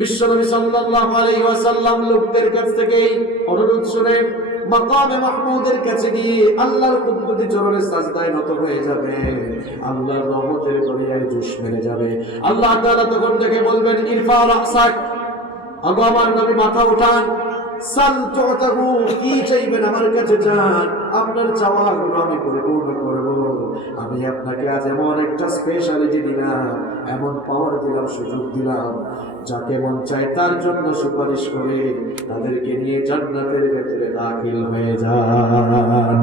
বিশ্বনবী সাল্লাল্লাহু আলাইহি ওয়াসাল্লাম লোকদের কাছ থেকে অনুরোধ শুনে মাকামে মাহমুদের কাছে গিয়ে আল্লাহর কুদরতি চরণে সাজদায় নত হয়ে যাবে। আল্লাহর রহমতের দরিয়ায় জোশ মেরে যাবে। আল্লাহ তাআলা তখন থেকে বলবেন, ইরফা রাসাক, আগো আমার নবী মাথা উঠান, সাল তুতাহু, কি চাইবেন আমার কাছে চান, আপনার চাওয়াগুলো আমি পরিপূর্ণ করব। আমি আপনাকে আজ এমন একটা স্পেশালিটি দিলাম, এমন পাওয়ার দিলাম, সুযোগ দিলাম, যাকে মন চায় তার জন্য সুপারিশ করে তাদেরকে নিয়ে জান্নাতের ভেতরে দাখিল হয়ে যান।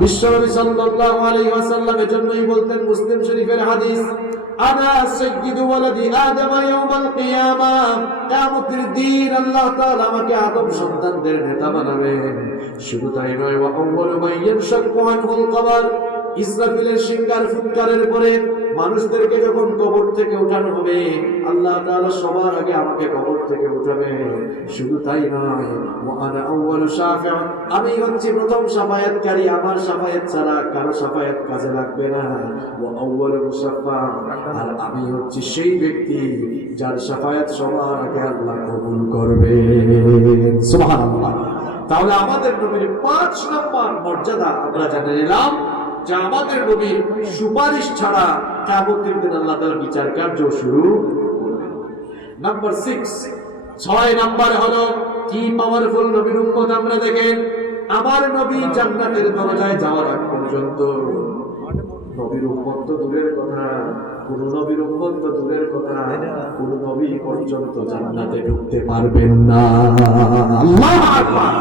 বিশ্বনবী সাল্লাল্লাহু আলাইহি ওয়াসাল্লামের জন্যই বলতেন মুসলিম শরীফের হাদিস, আনা সাইয়্যিদু ওয়ালাদি আদম ইয়াউমাল কিয়ামা, কিয়ামতের দিন আল্লাহ তাআলা আমাকে আদম সন্তানদের নেতা বানাবেন। শুধু তাই নয়, ওয়া আউয়ালু মান ইয়ানশাক্কু আনহুল কবর, ইসরাফিলের শিঙ্গার ফুৎকারের পরে মানুষদেরকে যখন কবর থেকে উঠানো হবে, আল্লাহ তাআলা সবার আগে আমাকে কবর থেকে উঠাবে। শুধু তাই নয়, ওয়া আনা আউয়ালু শাফি'আ, আমি হচ্ছি প্রথম শাফায়াতকারী, আমার শাফায়াত ছাড়া কারো শাফায়াত কাজে লাগবে না। ওয়া আউয়ালু মুশাফফা, আর আমি হচ্ছি সেই ব্যক্তি যার শাফায়াত সবার আগে আল্লাহ কবুল করবে। সুবহানাল্লাহ। তাহলে আমাদের নবীর 5 নম্বর মর্যাদা আমরা জেনে নিলাম যে আমাদের নবীর সুপারিশ ছাড়া কিয়ামতের দিন আল্লাহ তাআলা বিচার কার্য শুরু করবেন। নাম্বার 6 নাম্বার হলো কি পাওয়ারফুল নবীর উম্মত আমরা দেখেন, আমার নবী জান্নাতের দরজায় যাওয়ার আগ পর্যন্ত নবীর উম্মত তো দূরের কথা, কোন নবীর উম্মত তো দূরের কথা, কোন নবী পর্যন্ত জান্নাতে ঢুকতে পারবেন না। আল্লাহু আকবার।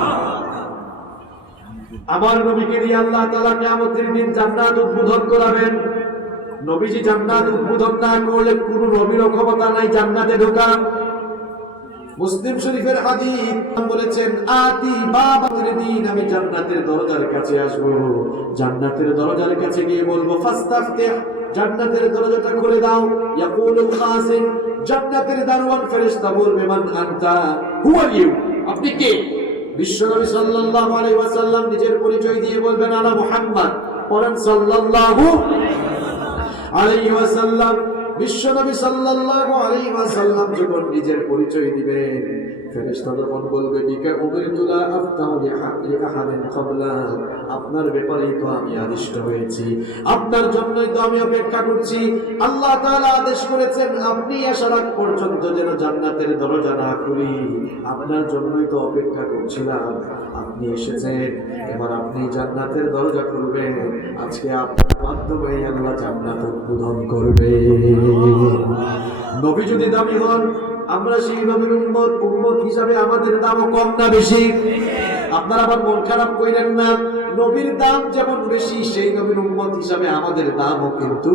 আমার নবীকে দিয়ে আল্লাহ তাআলা কিয়ামতের দিন জান্নাত উদ্বোধন করাবেন। নবীজি জান্নাত উদ্বোধন না করলে কোন নবীর ক্ষমতা নাই জান্নাতে ঢোকা। মুসলিম শরীফের হাদিস বলেছেন, আতি বাবাতির দিন, আমি জান্নাতের দরজার কাছে আসব, জান্নাতের দরজার কাছে গিয়ে বলবো ফাস্তাফতিহ, জান্নাতের দরজাটা খুলে দাও। ইয়াকুলুল খাজিন, জান্নাতের দারওয়ান ফেরেশতা বলবে, মান আনতা, হু আর ইউ, আপনি কে? বিশ্বনবী সাল্লাল্লাহু আলাইহি ওয়াসাল্লাম নিজের পরিচয় দিয়ে বলবেন, আনা মুহাম্মদ। পড়েন সাল্লাল্লাহু আলাইহি ওয়াসাল্লাম। বিশ্বনবী সাল্লাল্লাহু আলাইহি ওয়াসাল্লাম যখন নিজের পরিচয় দিবেন, ফেরেশতা তখন বলবে, বিকা উমিরতু লা আফতাহু লিআহাদিন ক্বাবলা, আপনার ব্যাপারেই তো আমি আদিষ্ট হয়েছি, আপনার জন্যই তো আমি অপেক্ষা করছি। আল্লাহ তাআলা আদেশ করেছেন আপনি আসার আগ পর্যন্ত যেন জান্নাতের দরজা না খুলি, আপনার জন্যই তো অপেক্ষা করছিলাম, আপনি এসেছেন, এবার আপনি জান্নাতের দরজা খুলবেন, আজকে আপনার মাধ্যমে আল্লাহ জান্নাত উদ্বোধন করবে। নবী যদি দামি হন, আমরা সেই নবীর উম্মত হিসাবে আমাদের দামও কম না বেশি? আপনারা আবার মন খারাপ কইরেন না, নবীর দাম যেমন বেশি, সেই নবীর উম্মত হিসাবে আমাদের দামও কিন্তু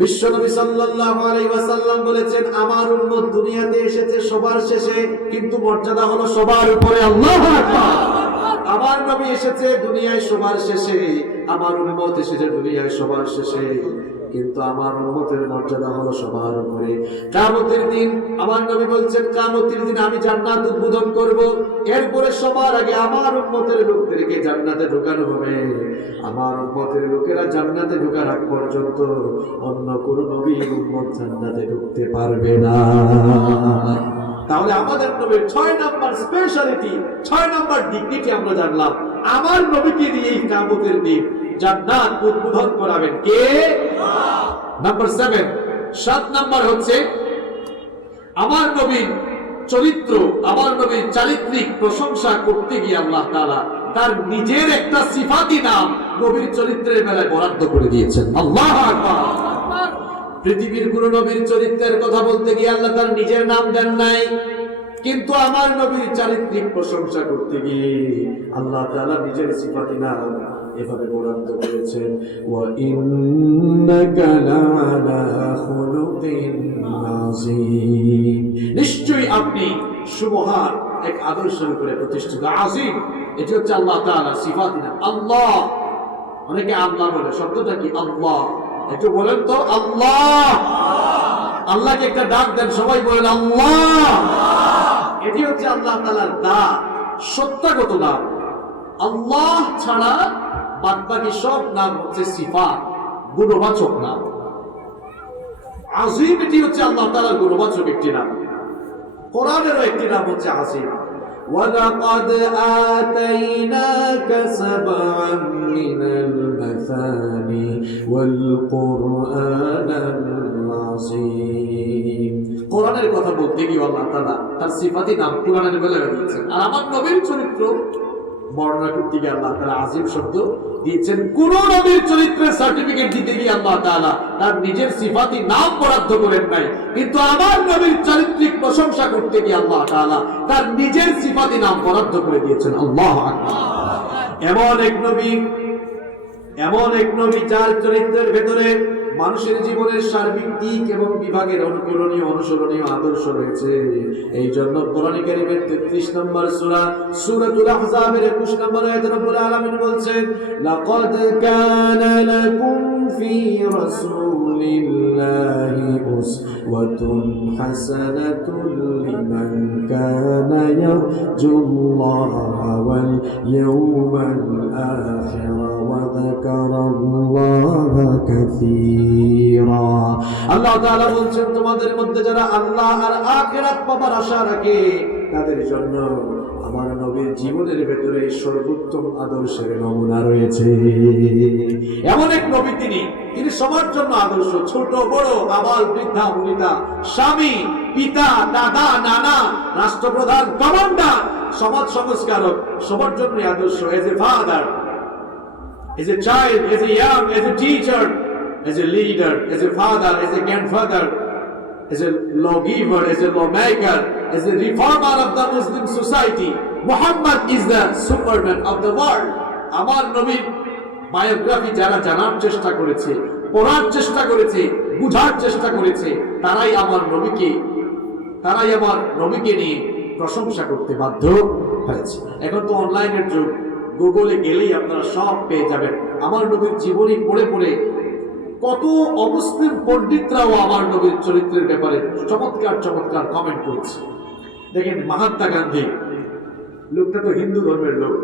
বিশ্বনবী সাল্লাল্লাহু আলাইহি ওয়াসাল্লাম বলেছেন, আমার উম্মত দুনিয়াতে এসেছে সবার শেষে, কিন্তু মর্যাদা হলো সবার উপরে। আল্লাহু আকবার। আমার নবী এসেছে দুনিয়ায় সবার শেষে, আমার উম্মত এসেছে দুনিয়ায় সবার শেষে, কিন্তু আমার উম্মতের মর্যাদা হলো সবার উপরে। কিয়ামতের দিন আমার নবী বলছেন, কিয়ামতের দিন আমি জান্নাত উদ্বোধন করব, এরপরে সবার আগে আমার উম্মতের লোকদেরকে জান্নাতে ঢোকানো হবে। আমার উম্মতের লোকেরা জান্নাতে ঢোকার আগ পর্যন্ত অন্য কোন নবীর উম্মত জান্নাতে ঢুকতে পারবে না। তাহলে আমাদের নবীর 6 নাম্বার স্পেশালিটি, 6 নাম্বার ডিগনিটি আমরা জানলাম। আমার নবীকে দিয়ে এই কিয়ামতের দিন জান্নাত উদ্বোধন করাবেন কে? নাম্বার 7, 7 নাম্বার হচ্ছে আমার নবীর চরিত্র, আমার নবীর চারিত্রিক প্রশংসা করতে গিয়ে আল্লাহ তাআলা তার নিজের একটা সিফাতি নাম নবীর চরিত্রের বেলায় বরাদ্দ করে দিয়েছেন। আল্লাহু আকবার। পৃথিবীর কোন নবীর চরিত্রের কথা বলতে গিয়ে আল্লাহ তার নিজের নাম দেন নাই, কিন্তু আমার নবীর চারিত্রিক প্রশংসা করতে গিয়ে আল্লাহ তাআলা নিজের সিফাতি নাম এভাবে বরাদ্দ করেছেন, ওয়া ইন্নাকা লাআলা খুলুকিন আযীম, নিশ্চয়ই আপনি সুমহান এক আদর্শের উপরে প্রতিষ্ঠিত। আযীম, এটি হচ্ছে আল্লাহ তাআলার সিফাতি নাম। আল্লাহ, অনেকে আল্লাহ বলে, শব্দটা কি? আল্লাহ। একটু বলেন তো আল্লাহ। আল্লাহকে একটা ডাক দেন, সবাই বলেন আল্লাহ। এটি হচ্ছে আল্লাহ তাআলার দাত, সত্তাগত নাম। আল্লাহ ছাড়া বাদবাকি সব নাম হচ্ছে সিফাত, গুণবাচক নাম। আযীম, এটি হচ্ছে আল্লাহ তাআলার গুণবাচক একটি নাম। কোরআনেরও একটি নাম হচ্ছে আযীম। وَلَقَدْ آتَيْنَاكَ سَبْعًا مِنَ الْمَثَانِي وَالْقُرْآنَ الْعَظِيمَ। কোরআনের কথা বলতে গিয়ে আল্লাহ তাআলা তার সিফাতি নাম কোরআনের বেলায় দিয়েছেন, আর আমার নবীর চরিত্র বর্ণনা করতে গিয়ে আল্লাহ তাআলা আযীম শব্দ দিয়েছেন। কোন নবীর চরিত্রের সার্টিফিকেট দিতে গিয়ে আল্লাহ তাআলা তার নিজের সিফাতি নাম বরাদ্দ করেন নাই, কিন্তু আমার নবীর চারিত্রিক প্রশংসা করতে গিয়ে আল্লাহ তাআলা তার নিজের সিফাতি নাম বরাদ্দ করে দিয়েছেন। আল্লাহু আকবার। এমন এক নবী যার চরিত্রের ভেতরে মানুষের জীবনের সার্বিক দিক এবং বিভাগের অনুকরণীয় অনুসরণীয় আদর্শ রয়েছে। এই জন্য কোরআন কারীমের 33 নম্বর সূরা সূরাতুল আহজাবের 21 নম্বর আয়াতে রব্বুল আলামিন বলছেন, লাকাদ কানা লাকুম ফি রাসূলিল্লাহি উসওয়াতুন হাসানাতুন লিমান কানা ইয়ারজুল্লাহা ওয়াল ইয়াওমাল আখির ওয়া যাকারাল্লাহা কাসীরা। আল্লাহ তাআলা বলছেন, তোমাদের মধ্যে যারা আল্লাহ আর আখিরাত পাবার আশা রাখে তাদের জন্য আমার নবীর জীবনের ভেতরে সর্বোত্তম আদর্শের নমুনা রয়েছে। এমন এক নবী তিনি সবার জন্য আদর্শ, ছোট বড়, আবাল বৃদ্ধা বনিতা, স্বামী, পিতা, দাদা, নানা, রাষ্ট্রপ্রধান, কমান্ডার, সমাজ সংস্কারক, সবার জন্য আদর্শ। As a father, as a child, as a young, as a teacher, as a leader, as a father, as a grandfather, as a lawgiver, as a lawmaker, as a reformer of the Muslim society. Muhammad is the Superman of the world. আমার নবীর বায়োগ্রাফি যারা জানার চেষ্টা করেছে, পড়ার চেষ্টা করেছে, বুঝার চেষ্টা করেছে, তারাই আমার নবীকে নিয়ে প্রশংসা করতে বাধ্য হয়েছে। এখন তো অনলাইনের যুগ, গুগলে গেলেই আপনারা সব পেয়ে যাবেন। আমার নবীর জীবনী পড়ে পড়ে কত অমুসলিম পণ্ডিতরাও আমার নবীর চরিত্রের ব্যাপারে চমৎকার চমৎকার কমেন্ট করছে। দেখেন মহাত্মা গান্ধী, লোকটা তো হিন্দু ধর্মের লোক,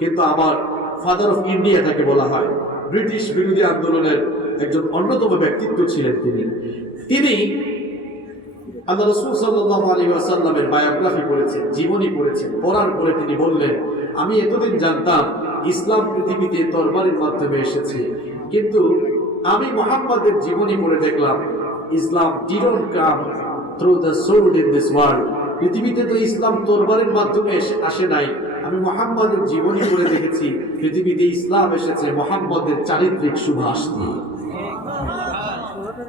কিন্তু আবার ফাদার অফ ইন্ডিয়া তাকে বলা হয়। ব্রিটিশ বিরোধী আন্দোলনের একজন অন্যতম ব্যক্তিত্ব ছিলেন তিনি। আল্লাহ রাসূল সাল্লাল্লাহু আলাইহি ওয়াসাল্লামের বায়োগ্রাফি পড়েছেন, জীবনী পড়েছেন। পড়ার পরে তিনি বললেন, আমি এতদিন জানতাম ইসলাম পৃথিবীতে তরবারির মাধ্যমে এসেছে, কিন্তু আমি মুহাম্মাদের জীবনী পড়ে দেখলাম ইসলাম didn't come through the sword in this world। পৃথিবীতে তো ইসলাম তরবারির মাধ্যমে আসে নাই। আমি মুহাম্মাদের জীবনী পড়ে দেখেছি পৃথিবীতে ইসলাম এসেছে মুহাম্মাদের চারিত্রিক সুভাষ দিয়ে।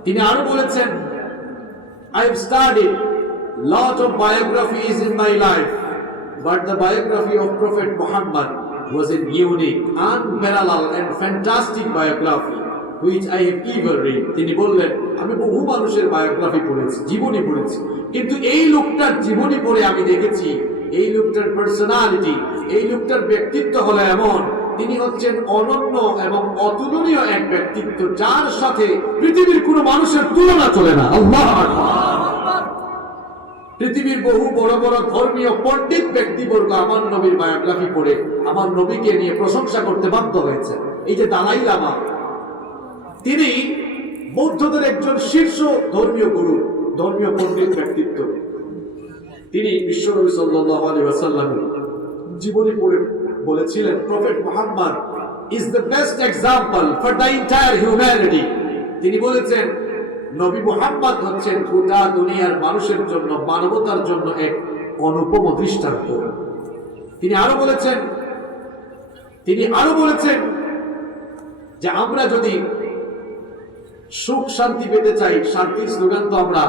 তিনি আরো বলেছেন, I have studied lot of biographies in my life, but the biography of Prophet Muhammad was a unique, unparalleled and fantastic biography which I have ever read। তিনি বললেন, আমি বহু মানুষের বায়োগ্রাফি পড়েছি, জীবনী পড়েছি, কিন্তু এই লোকটার জীবনী পড়ে আমি দেখেছি এই লোকটার পার্সোনালিটি, এই লোকটার ব্যক্তিত্ব হলো এমন, তিনি হচ্ছেন অনন্য এবং অতুলনীয় এক ব্যক্তিত্ব, যার সাথে পৃথিবীর কোনো মানুষের তুলনা চলে না। আল্লাহু আকবার। পৃথিবীর বহু বড় বড় ধর্মীয় পণ্ডিত ব্যক্তিবর্গ আমার নবীর বায়োগ্রাফি পড়ে আমার নবীকে নিয়ে প্রশংসা করতে বাধ্য হয়েছে। এই যে দালাই লামা, তিনি বৌদ্ধদের একজন শীর্ষ ধর্মীয় গুরু, ধর্মীয় পণ্ডিত ব্যক্তিত্ব। তিনি বিশ্বনবী সাল্লাল্লাহু আলাইহি ওয়াসাল্লামের জীবনী পড়ে বলেছিলেন, prophet Muhammad is the best example for the entire humanity. তিনি বলেছেন নবী মুহাম্মদ হচ্ছেন গোটা দুনিয়ার মানুষের জন্য, মানবতার জন্য এক অনুপম দৃষ্টান্ত। তিনি আরো বলেছেন যে আমরা যদি সুখ শান্তি পেতে চাই, শান্তির স্লোগান তো আমরা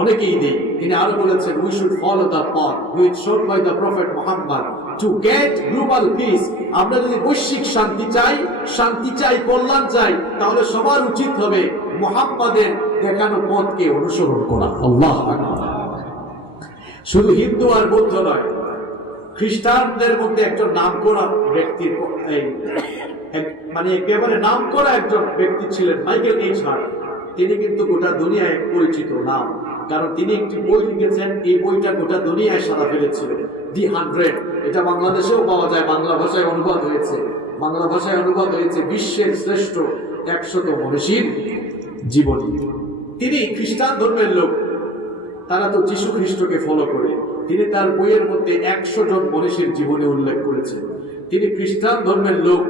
অনেকেই দেই। তিনি আরো বলেছেন, we should follow the path which shown by the prophet Muhammad to get global peace। আমরা যদি বৈশ্বিক শান্তি চাই, কল্যাণ চাই, তাহলে সবার উচিত হবে মুহাম্মাদের দেখানো পথকে অনুসরণ করা। আল্লাহু আকবার। শুধু হিন্দু আর বৌদ্ধ নয়, খ্রিস্টানদের মধ্যে একজন নামকরা ব্যক্তির মানে একেবারে নামকরা একজন ব্যক্তি ছিলেন মাইকেল এইচ হার্ট। তিনি কিন্তু গোটা দুনিয়ায় পরিচিত নাম, কারণ তিনি একটি বই লিখেছেন, এই বইটা গোটা দুনিয়ায় সাড়া ফেলেছিল, দি 100। এটা বাংলাদেশেও পাওয়া যায়, বাংলা ভাষায় অনুবাদ হয়েছে বিশ্বের শ্রেষ্ঠ 100 মনীষীর জীবনী। তিনি খ্রিস্টান ধর্মের লোক, তারা তো যীশু খ্রিস্টকে ফলো করে। তিনি তার বইয়ের মধ্যে 100 জন মনীষীর জীবনী উল্লেখ করেছেন। তিনি খ্রিস্টান ধর্মের লোক,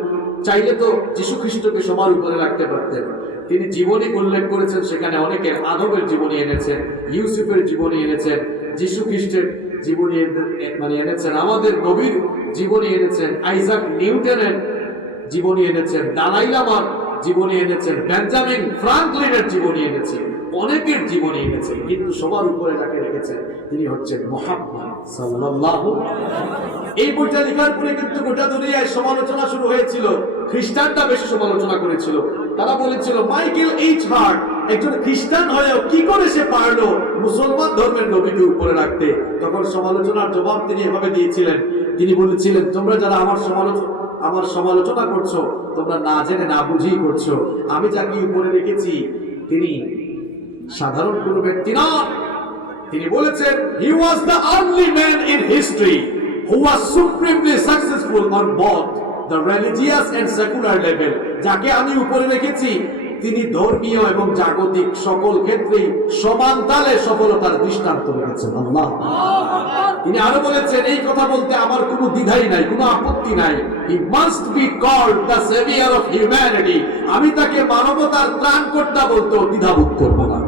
চাইলে তো যীশু খ্রিস্টকে সবার উপরে রাখতে পারতেন। তিনি জীবনী উল্লেখ করেছেন, সেখানে অনেকের আদমের জীবনী এনেছেন, ইউসুফের জীবনী এনেছেন, যীশু খ্রিস্টের জীবনী এনেছেন, আমাদের নবীর জীবনী এনেছেন, আইজাক নিউটনের জীবনী এনেছেন, দালাই লামার জীবনী এনেছেন, বেঞ্জামিন ফ্রাঙ্কলিনের জীবনী এনেছেন, অনেকের জীবনী এনেছেন, কিন্তু সবার উপরে যাকে রেখেছেন তিনি হচ্ছেন মুহাম্মদ সাল্লাল্লাহু আলাইহি ওয়াসাল্লাম। এই বইটা লেখার পরে কিন্তু গোটা দুনিয়ায় সমালোচনা শুরু হয়েছিল। খ্রিস্টানরা বেশি সমালোচনা করেছিল। তারা বলেছিল মাইকেল এইচ হার্ট একজন খ্রিস্টান হয়েও কি করে সে পারলো মুসলমান ধর্মের নবীকে উপরে রাখতে। তখন সমালোচনার জবাব তিনি এভাবে দিয়েছিলেন, তিনি বলেছিলেন, তোমরা যারা আমার সমালোচনা করছো, তোমরা না জেনে না বুঝেই করছো। আমি যাকে উপরে রেখেছি তিনি সাধারণ কোন ব্যক্তি নন। তিনি বলেছেন, he was the only man in history who was supremely successful on both the religious and secular level। যাকে আমি উপরে রেখেছি তিনি ধর্মীয় এবং জাগতিক সকল ক্ষেত্রেই সমান তালে সফলতার দৃষ্টান্ত রেখেছেন। আল্লাহ। তিনি আরো বলেছেন, এই কথা বলতে আমার কোনো দ্বিধাই নাই, কোনো আপত্তি নাই। He must be called the savior of humanity। আমি তাকে মানবতার ত্রাণকর্তা বলতেও দ্বিধাবোধ করব না।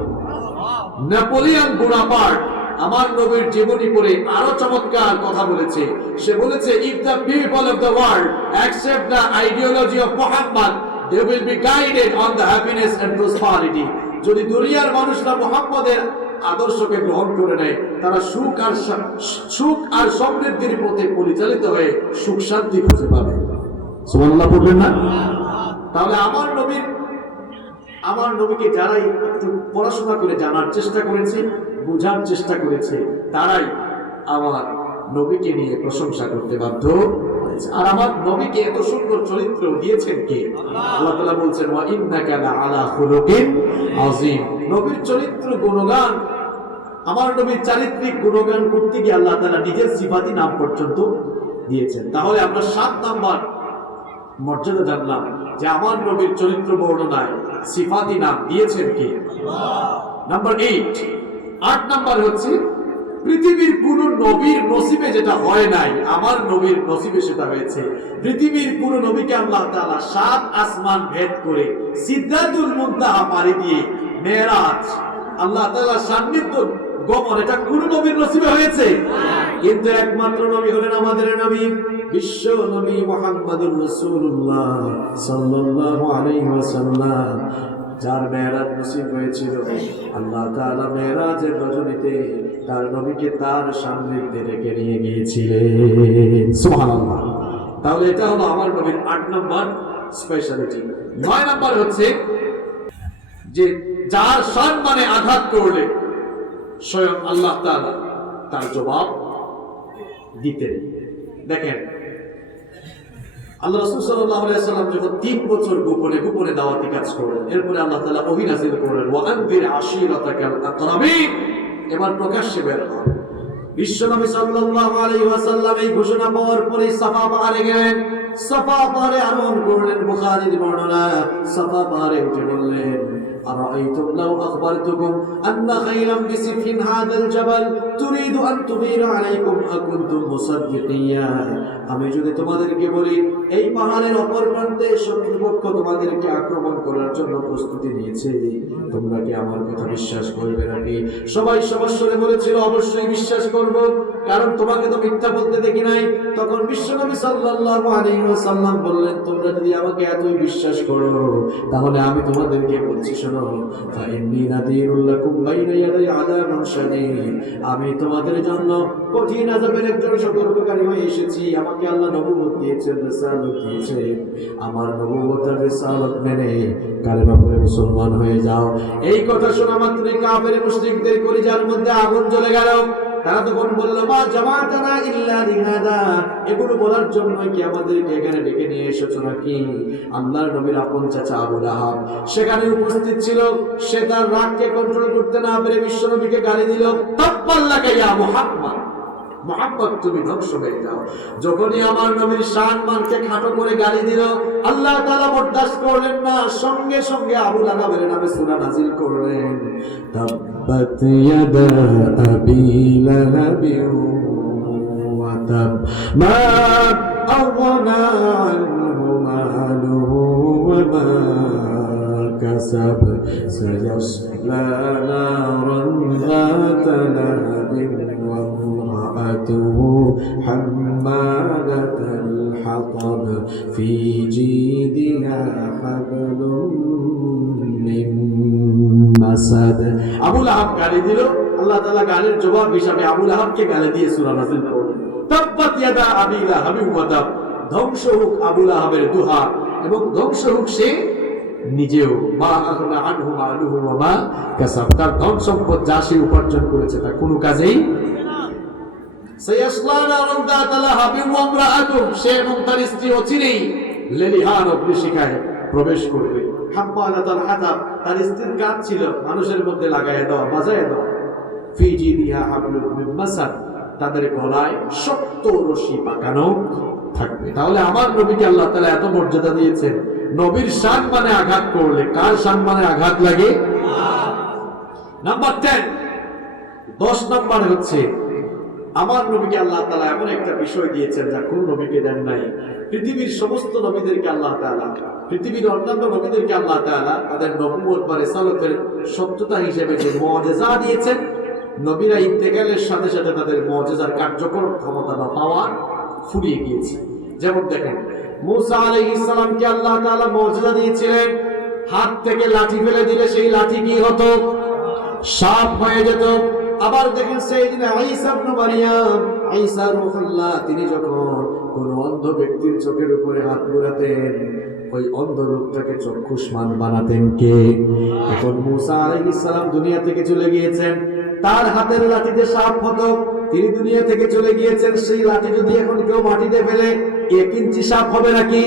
নেপোলিয়ন বোনাপার্ট আমার নবীর জীবনী পড়ে আরো চমৎকার কথা বলেছে। সে বলেছে, if the people of the world accept the ideology of Muhammad, they will be guided on the happiness and prosperity। যদি দুনিয়ার মানুষরা মুহাম্মদের আদর্শকে গ্রহণ করে নেয়, তারা সুখ আর সমৃদ্ধির পথে পরিচালিত হয়ে সুখ শান্তি খুঁজে পাবে। সুবহানাল্লাহ বলবেন না? তাহলে আমার নবীর আমার নবীকে যারাই একটু পড়াশোনা করে জানার চেষ্টা করেছে, বোঝার চেষ্টা করেছে, তারাই আমার নবীকে নিয়ে প্রশংসা করতে বাধ্য হয়েছে। আর আমার নবীকে এত সুন্দর চরিত্র দিয়েছেন কে? আল্লাহ তাআলা বলছেন, ওয়া ইন্নাকা লাআলা খুলুকিন আযীম। নবীর চরিত্র গুণগান, আমার নবীর চারিত্রিক গুণগান করতে গিয়ে আল্লাহ তাআলা নিজের সিফাতি নাম পর্যন্ত দিয়েছেন। তাহলে আমরা 7 নাম্বার মর্যাদা জানলাম যে আমার নবীর চরিত্র বর্ণনায় সিফাতি নাম দিয়েছেন কে? নাম্বার 8 নাম্বার হচ্ছে পৃথিবীর কোন নবীর নসিবে যেটা হয় নাই, আমার নবীর নসিবে সেটা হয়েছে। পৃথিবীর কোন নবীকে আল্লাহ তাআলা 7 আসমান ভেদ করে সিদরাতুল মুনতাহা পাড়ি দিয়ে মেরাজ, আল্লাহ তাআলা সান্নিধ্য গমন, এটা কোন নবীর নসিবে হয়েছে? কিন্তু একমাত্র নবী হলেন আমাদের নবী, বিশ্ব নবী মুহাম্মদুর রাসূলুল্লাহ সাল্লাল্লাহু আলাইহি ওয়াসাল্লাম, যার মেরাজ নসিব হয়েছিল। আল্লাহ তাআলা মেরাজের রজনীতে তার নবীকে তার সান্নিধ্যে ডেকে নিয়ে গিয়েছিলেন। সুবহানাল্লাহ। তাহলে এটা হলো আমার নবীর 8 নম্বর স্পেশালিটি। 9 নম্বর হচ্ছে যে যার সম্মানে আঘাত করলে স্বয়ং আল্লাহ তাআলা তার জবাব দিতেন। দেখেন, আল্লাহ রাসূল সাল্লাল্লাহু আলাইহি ওয়াসাল্লাম যখন 3 বছর গোপনে গোপনে দাওয়াতি কাজ করলেন, এরপরে আল্লাহ তাআলা ওহী নাযিল করলেন, ওয়া আনযির আশীরাতাকাল আকরাবিন। এবার প্রকাশ্যে বের হন। বিশ্বনবী সাল্লাল্লাহু আলাইহি ওয়াসাল্লাম এই ঘোষণা পাওয়ার পরে সাফা পাহাড়ে গেলেন, সাফা পাহাড়ে আরোহণ করলেন। বুখারীর বর্ণনা, সাফা পাহাড়ে উঠে বললেন, আরাআইতুম লাউ আখবারতুকুম আন্না খাইলাম বিসিফিন হাদাল জাবাল তুরিদু আন তুগীরা আলাইকুম আকুনতুম মুসাদ্দিকিয়া। আমি যদি তোমাদেরকে বলি এই পাহাড়ের অপর প্রান্তে শত্রুপক্ষ তোমাদেরকে আক্রমণ করার জন্য প্রস্তুতি নিয়েছে, তোমরা কি আমার কথা বিশ্বাস করবে নাকি? সবাই সবস্বরে বলেছিল, অবশ্যই বিশ্বাস করব, কারণ তোমাকে তো মিথ্যা বলতে দেখি নাই। তখন বিশ্বনবী সাল্লাল্লাহু আলাইহি ওয়াসাল্লাম বললেন, তোমরা যদি আমাকে এতই বিশ্বাস করো, তাহলে আমি তোমাদেরকে বলছি, শোনো, ফাইন্নী নাযীরুল লাকুম বাইনা ইয়াদাই আযাবিন শাদীদ। আমি তোমাদের জন্য কঠিন আযাবের একজন সতর্ককারী হয়ে এসেছি। আমাকে আল্লাহ নবুয়ত দিয়েছেন, রিসালাত দিয়েছেন। আমার নবুয়ত আর রিসালাত মেনে কালেমা পড়ে মুসলমান হয়ে যাও। এই কথা শোনা মাত্রই কাফের মুশরিকদের কলিজার মধ্যে আগুন জ্বলে গেল। তারা তখন বলল, মা জামাতানা ইল্লা লিহাদা। এগুলো বলার জন্যই কি আমাদেরকে এখানে ডেকে নিয়ে এসেছো নাকি? আল্লাহর নবীর আপন চাচা আবু লাহাব সেখানে উপস্থিত ছিল। সে তার রাগকে কন্ট্রোল করতে না পেরে বিশ্বনবীকে গালি দিল, তাব্বাল্লাকা ইয়া মুহাম্মদ, মুহাম্মদ তুমি ধ্বংস হয়ে যাও। যখনই আমার নবীর সম্মানকে খাটো করে গালি দিল, আল্লাহ তাআলা বরদাস্ত করলেন না, সঙ্গে সঙ্গে আবু লাহাবের নামে সূরা নাযিল করলেন, তাব্বাত ইয়াদা আবি লাহাবিন ওয়া তাব মা আগনা আনহু মালুহু ওয়া মা কাসাব সায়াসলা নারান যাতা লাহাবিন وامرأته حمالة الحطب في جيدها حبل من مسد। আবু লাহাব গালি দিল, আল্লাহ তাআলা গালির জবাব হিসাবে আবু লাহাবকে গালি দিয়ে সূরা নাযিল করলেন, তাব্বাত ইয়াদা আবি লাহাবিন ওয়া তাব। ধ্বংস হোক আবু লাহাবের দুহাত এবং ধ্বংস হোক সে নিজেও। মা আগনা আনহু মালুহু ওয়া মা কাসাব। তার ধন সম্পদ যা সে উপার্জন করেছে তা কোনো কাজেই। সায়াসলা নারান যাতা লাহাবিন ওয়া ইমরাআতুহু। সে এবং তার স্ত্রী অচিরেই লেলিহান অগ্নিশিখায় প্রবেশ করবে। হাম্মালাতাল হাতাব, তার স্ত্রীর কাজ ছিল মানুষের মধ্যে লাগায় দাও, বাজায় দাও। ফি জিদিহা হাবলুম মিন মাসাদ, তাদের গলায় শক্ত রশি পাকানো থাকবে। তাহলে আমার নবীকে আল্লাহ তাআলা এত মর্যাদা দিয়েছেন, নবীর সম্মানে আঘাত করলে কার সম্মানে আঘাত লাগে? নাম্বার 10 নাম্বার হচ্ছে আমার নবীকে আল্লাহ তাআলা এমন একটা বিষয় দিয়েছেন যা কোন নবীকে দেন নাই। পৃথিবীর সমস্ত নবীদেরকে আল্লাহ তাআলা, পৃথিবীর অন্যান্য নবীদেরকে আল্লাহ তাআলা তাদের নবুয়ত বা রিসালাতের সত্যতা হিসেবে যে মুআজিজা দিয়েছেন, নবীরা ইন্তেকালের সাথে সাথে তাদের মুআজিজার কার্যকর ক্ষমতা বা পাওয়ার ফুরিয়ে গিয়েছে। যেমন দেখেন, মূসা আলাইহিস সালামকে আল্লাহ তাআলা মুআজিজা দিয়েছিলেন, হাত থেকে লাঠি ফেলে দিলে সেই লাঠি কি হতো? সাপ হয়ে যেত। আবার দেখেন সাইয়েদনা ঈসা ইবনে মারইয়াম, ঈসা রূহুল্লাহ, তিনি যখন কোন অন্ধ ব্যক্তির চোখের উপরে হাত বুলাতেন, ওই অন্ধ লোকটাকে চক্ষুষ্মান বানাতেন কে? এখন মুসা আলাইহিস সালাম দুনিয়া থেকে চলে গিয়েছেন, তার হাতের লাঠিতে সাপ হতো, তিনি দুনিয়া থেকে চলে গিয়েছেন। সেই লাঠি যদি এখন কেউ মাটিতে ফেলে 1 ইঞ্চি সাপ হবে নাকি?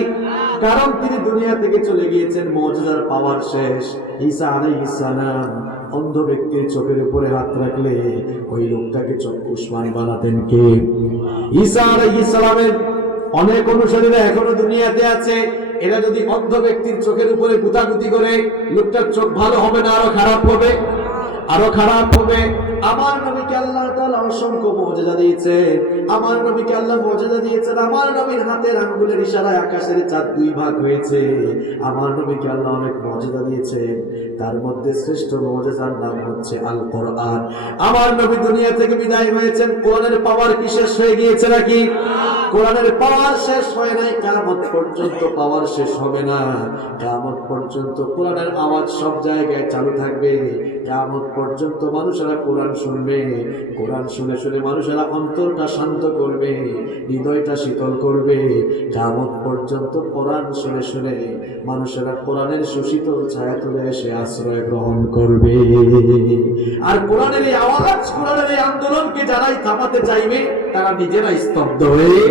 কারণ তিনি দুনিয়া থেকে চলে গিয়েছেন, মুজিজার পাওয়ার শেষ। ঈসা আলাইহিস সালাম অন্ধ ব্যক্তির চোখের উপরে হাত রাখলে ওই লোকটাকে চক্ষুষ্মান বানাতেন কে? ঈসা আলাইহিস সালামের অনেক অনুসারীরা এখনো দুনিয়াতে আছে, এরা যদি অন্ধ ব্যক্তির চোখের উপরে গুতাগুতি করে, লোকটার চোখ ভালো হবে না আরো খারাপ হবে? আরো খারাপ হবে। আমার নবীকে আল্লাহ তাআলা অসংখ্য মুজিজা দিয়েছেন, আমার নবীকে আল্লাহ মুজিজা দিয়েছেন। আমার নবীর হাতের আঙ্গুলের ইশারায় আকাশের চাঁদ 2 ভাগ হয়েছে। আমার নবীকে আল্লাহ অনেক মুজিজা দিয়েছেন, তার মধ্যে শ্রেষ্ঠ মুজিজার নাম হচ্ছে আল কোরআন। আমার নবী দুনিয়া থেকে বিদায় হয়েছেন, কোরআনের পাওয়ার কি শেষ হয়ে গিয়েছে নাকি? কোরআনের পাওয়ার শেষ হয় নাই, কিয়ামত পর্যন্ত পাওয়ার শেষ হবে না। কিয়ামত পর্যন্ত কোরআনের আওয়াজ সব জায়গায় চালু থাকবে। কিয়ামত পর্যন্ত মানুষেরা কোরআন শুনবে, কোরআন শুনে শুনে মানুষেরা অন্তরটা শান্ত করবে, হৃদয়টা শীতল করবে। কিয়ামত পর্যন্ত কোরআন শুনে শুনে মানুষেরা কোরআনের সুশীতল ছায়া তুলে এসে আশ্রয় গ্রহণ করবে। আর কোরআনের এই আওয়াজ, কোরআনের এই আন্দোলনকে যারাই থামাতে চাইবে, তারা নিজেরাই স্তব্ধ হয়ে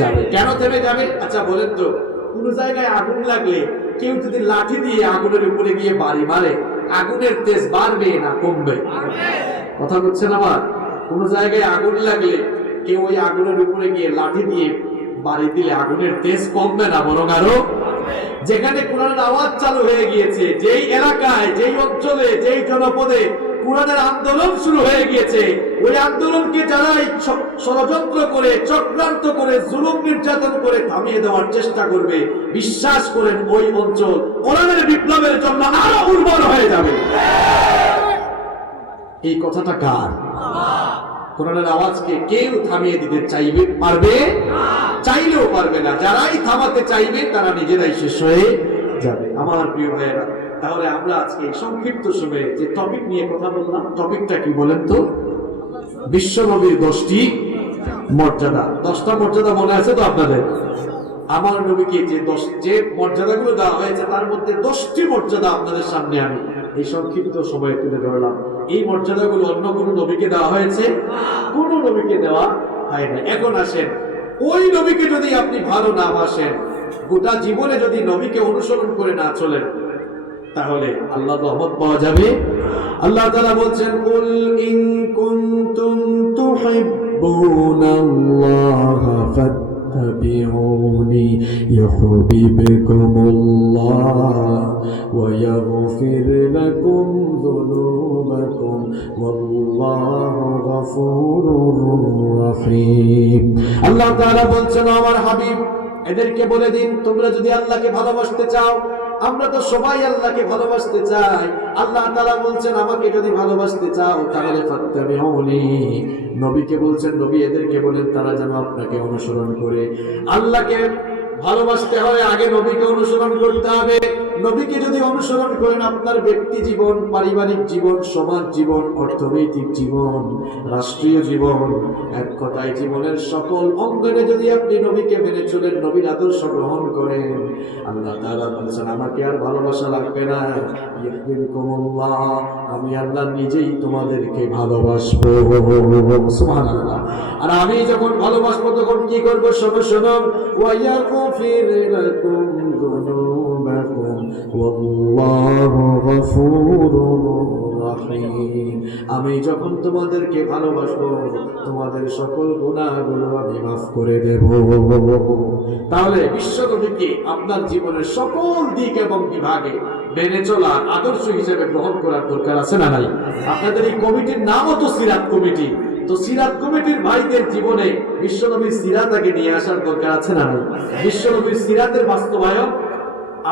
যাবে। কেন থেমে যাবে? আচ্ছা বলেন তো, কোন জায়গায় আগুন লাগলে কেউ যদি লাঠি দিয়ে আগুনের উপরে গিয়ে বাড়ি মারে, আগুনের তেজ বাড়বে না কমবে? কথা বলছেন আমার? কোন জায়গায় আগুন লাগলে কেউ ওই আগুনের উপরে গিয়ে লাঠি দিয়ে বাড়ি দিলে আগুনের তেজ কমবে না, বরং আরো। যেখানে কোরআনের আওয়াজ চালু হয়ে গিয়েছে, যেই এলাকায়, যেই অঞ্চলে, যেই জনপদে কোরআনের আন্দোলন শুরু হয়ে গিয়েছে, ওই আন্দোলনকে যারাই ষড়যন্ত্র করে, চক্রান্ত করে, জুলুম নির্যাতন করে থামিয়ে দেওয়ার চেষ্টা করবে, বিশ্বাস করেন ওই অঞ্চল কোরআনের বিপ্লবের জন্য আরো উর্বর হয়ে যাবে। এই কথাটা কার? কোরআনের আওয়াজকে কেউ থামিয়ে দিতে চাইবে পারবে? চাইলেও পারবে না। যারাই থামাতে চাইবে তারা নিজেরাই শেষ হয়ে যাবে। আমার প্রিয় ভাইয়েরা, তাহলে আমরা আজকে সংক্ষিপ্ত সময়ে যে টপিক নিয়ে কথা বললাম, টপিকটা কি বলেন তো? বিশ্বনবীর 10টি মর্যাদা। 10টা মর্যাদা মনে আছে তো আপনাদের? আমার নবীকে যে মর্যাদাগুলো দেওয়া হয়েছে, তার মধ্যে 10টি মর্যাদা আপনাদের সামনে আমি এই সংক্ষিপ্ত সময়ে তুলে ধরলাম। এই মর্যাদাগুলো অন্য কোন নবীকে দেওয়া হয়েছে? কোন নবীকে দেওয়া হয় না। এখন আসেন, ওই নবীকে যদি আপনি ভালো না বাসেন, গোটা জীবনে যদি নবীকে অনুসরণ করে না চলেন, তাহলে আল্লাহর রহমত পাওয়া যাবে? আল্লাহ তাআলা বলছেন, কুল ইন কুনতুম তুহিব্বুনাল্লাহা ফাত্তাবিউনি ইউহিব্বুকুমুল্লাহ ওয়া ইয়াগফির লাকুম যুনুবাকুম ওয়াল্লাহু গফুরুর রহিম। আল্লাহ তাআলা বলছেন, আমার হাবিব এদেরকে বলে দিন, তোমরা যদি আল্লাহকে ভালোবাসতে চাও, আমরা তো সবাই আল্লাহকে ভালোবাসতে চাই। আল্লাহ তাআলা বলছেন, আমাকে যদি ভালোবাসতে চাও তাহলে ফাত্তাবিউনি। নবীকে বলছেন, নবী এদেরকে বলেন তারা যেন আপনাকে অনুসরণ করে। আল্লাহকে ভালোবাসতে হয়, আগে নবীকে অনুসরণ করতে হবে। নবীকে যদি অনুসরণ করেন, আপনার ব্যক্তি জীবন, পারিবারিক জীবন, সমাজ জীবন, অর্থনৈতিক জীবন, রাষ্ট্রীয় জীবন, এক কথায় জীবনের সকল অঙ্গনে যদি আপনি নবীকে মেনে চলেন, নবীর আদর্শ গ্রহণ করেন, আল্লাহ তাআলা বলছেন, আমাকে আর ভালোবাসা লাগবে না, ইউহিব্বুকুমুল্লাহ, আমি আল্লাহ নিজেই তোমাদেরকে ভালোবাসবো। সুবহানাল্লাহ। আর আমি যখন ভালোবাসবো তখন কি করবো? শোনো শোনো, ওয়া ইয়াগফির লাকুম যুনুবাকুম ওয়াল্লাহু গফুরুর রহিম। আমি যখন তোমাদেরকে ভালোবাসবো, তোমাদের সকল গুনাহগুলো আমি মাফ করে দেব। তাহলে বিশ্বনবীকে আপনার জীবনের সকল দিক এবং বিভাগে মেনে চলা, আদর্শ হিসেবে গ্রহণ করার দরকার আছে না নাই? আপনাদের এই কমিটির নামও তো সিরাত কমিটি। তো সিরাত কমিটির ভাইদের জীবনে বিশ্বনবীর সিরাত আগে নিয়ে আসার দরকার আছে না নাই? বিশ্বনবীর সিরাতের বাস্তবায়ন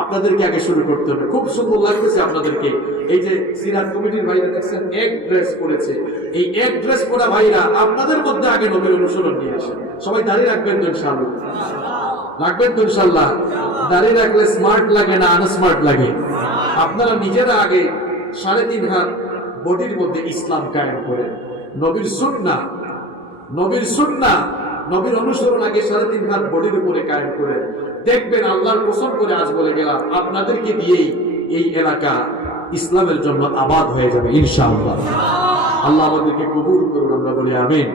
আপনাদেরকে আগে শুরু করতে হবে। খুব সুন্দর লাগতেছে আপনাদেরকে, এই যে সিরাত কমিটির ভাইরা দেখছেন এক ড্রেস পরেছে, এই এক ড্রেস পরা ভাইরা আপনাদের মধ্যে আগে নবীর অনুসরণ নিয়ে আসে। সবাই দাঁড়িয়ে রাখবেন তো ইনশাআল্লাহ? রাখবেন তো ইনশাআল্লাহ? দাঁড়িয়ে রাখলে স্মার্ট লাগে না আনস্মার্ট লাগে? আপনারা নিজেরা আগে 3.5 হাত বডির মধ্যে ইসলাম কায়েম করেন। নবীর সুন্নাহ, নবীর সুন্নাহ, নবীর অনুসরণ আগে 3.5 হাত বডির উপরে কায়েম করে দেখবেন। আল্লাহর কসম করে আজ বলে গেলাম, আপনাদেরকে দিয়েই এই এলাকা ইসলামের জন্য আবাদ হয়ে যাবে ইনশাআল্লাহ। আল্লাহ আমাদেরকে কবুল করুন, আমরা বলি আমিন।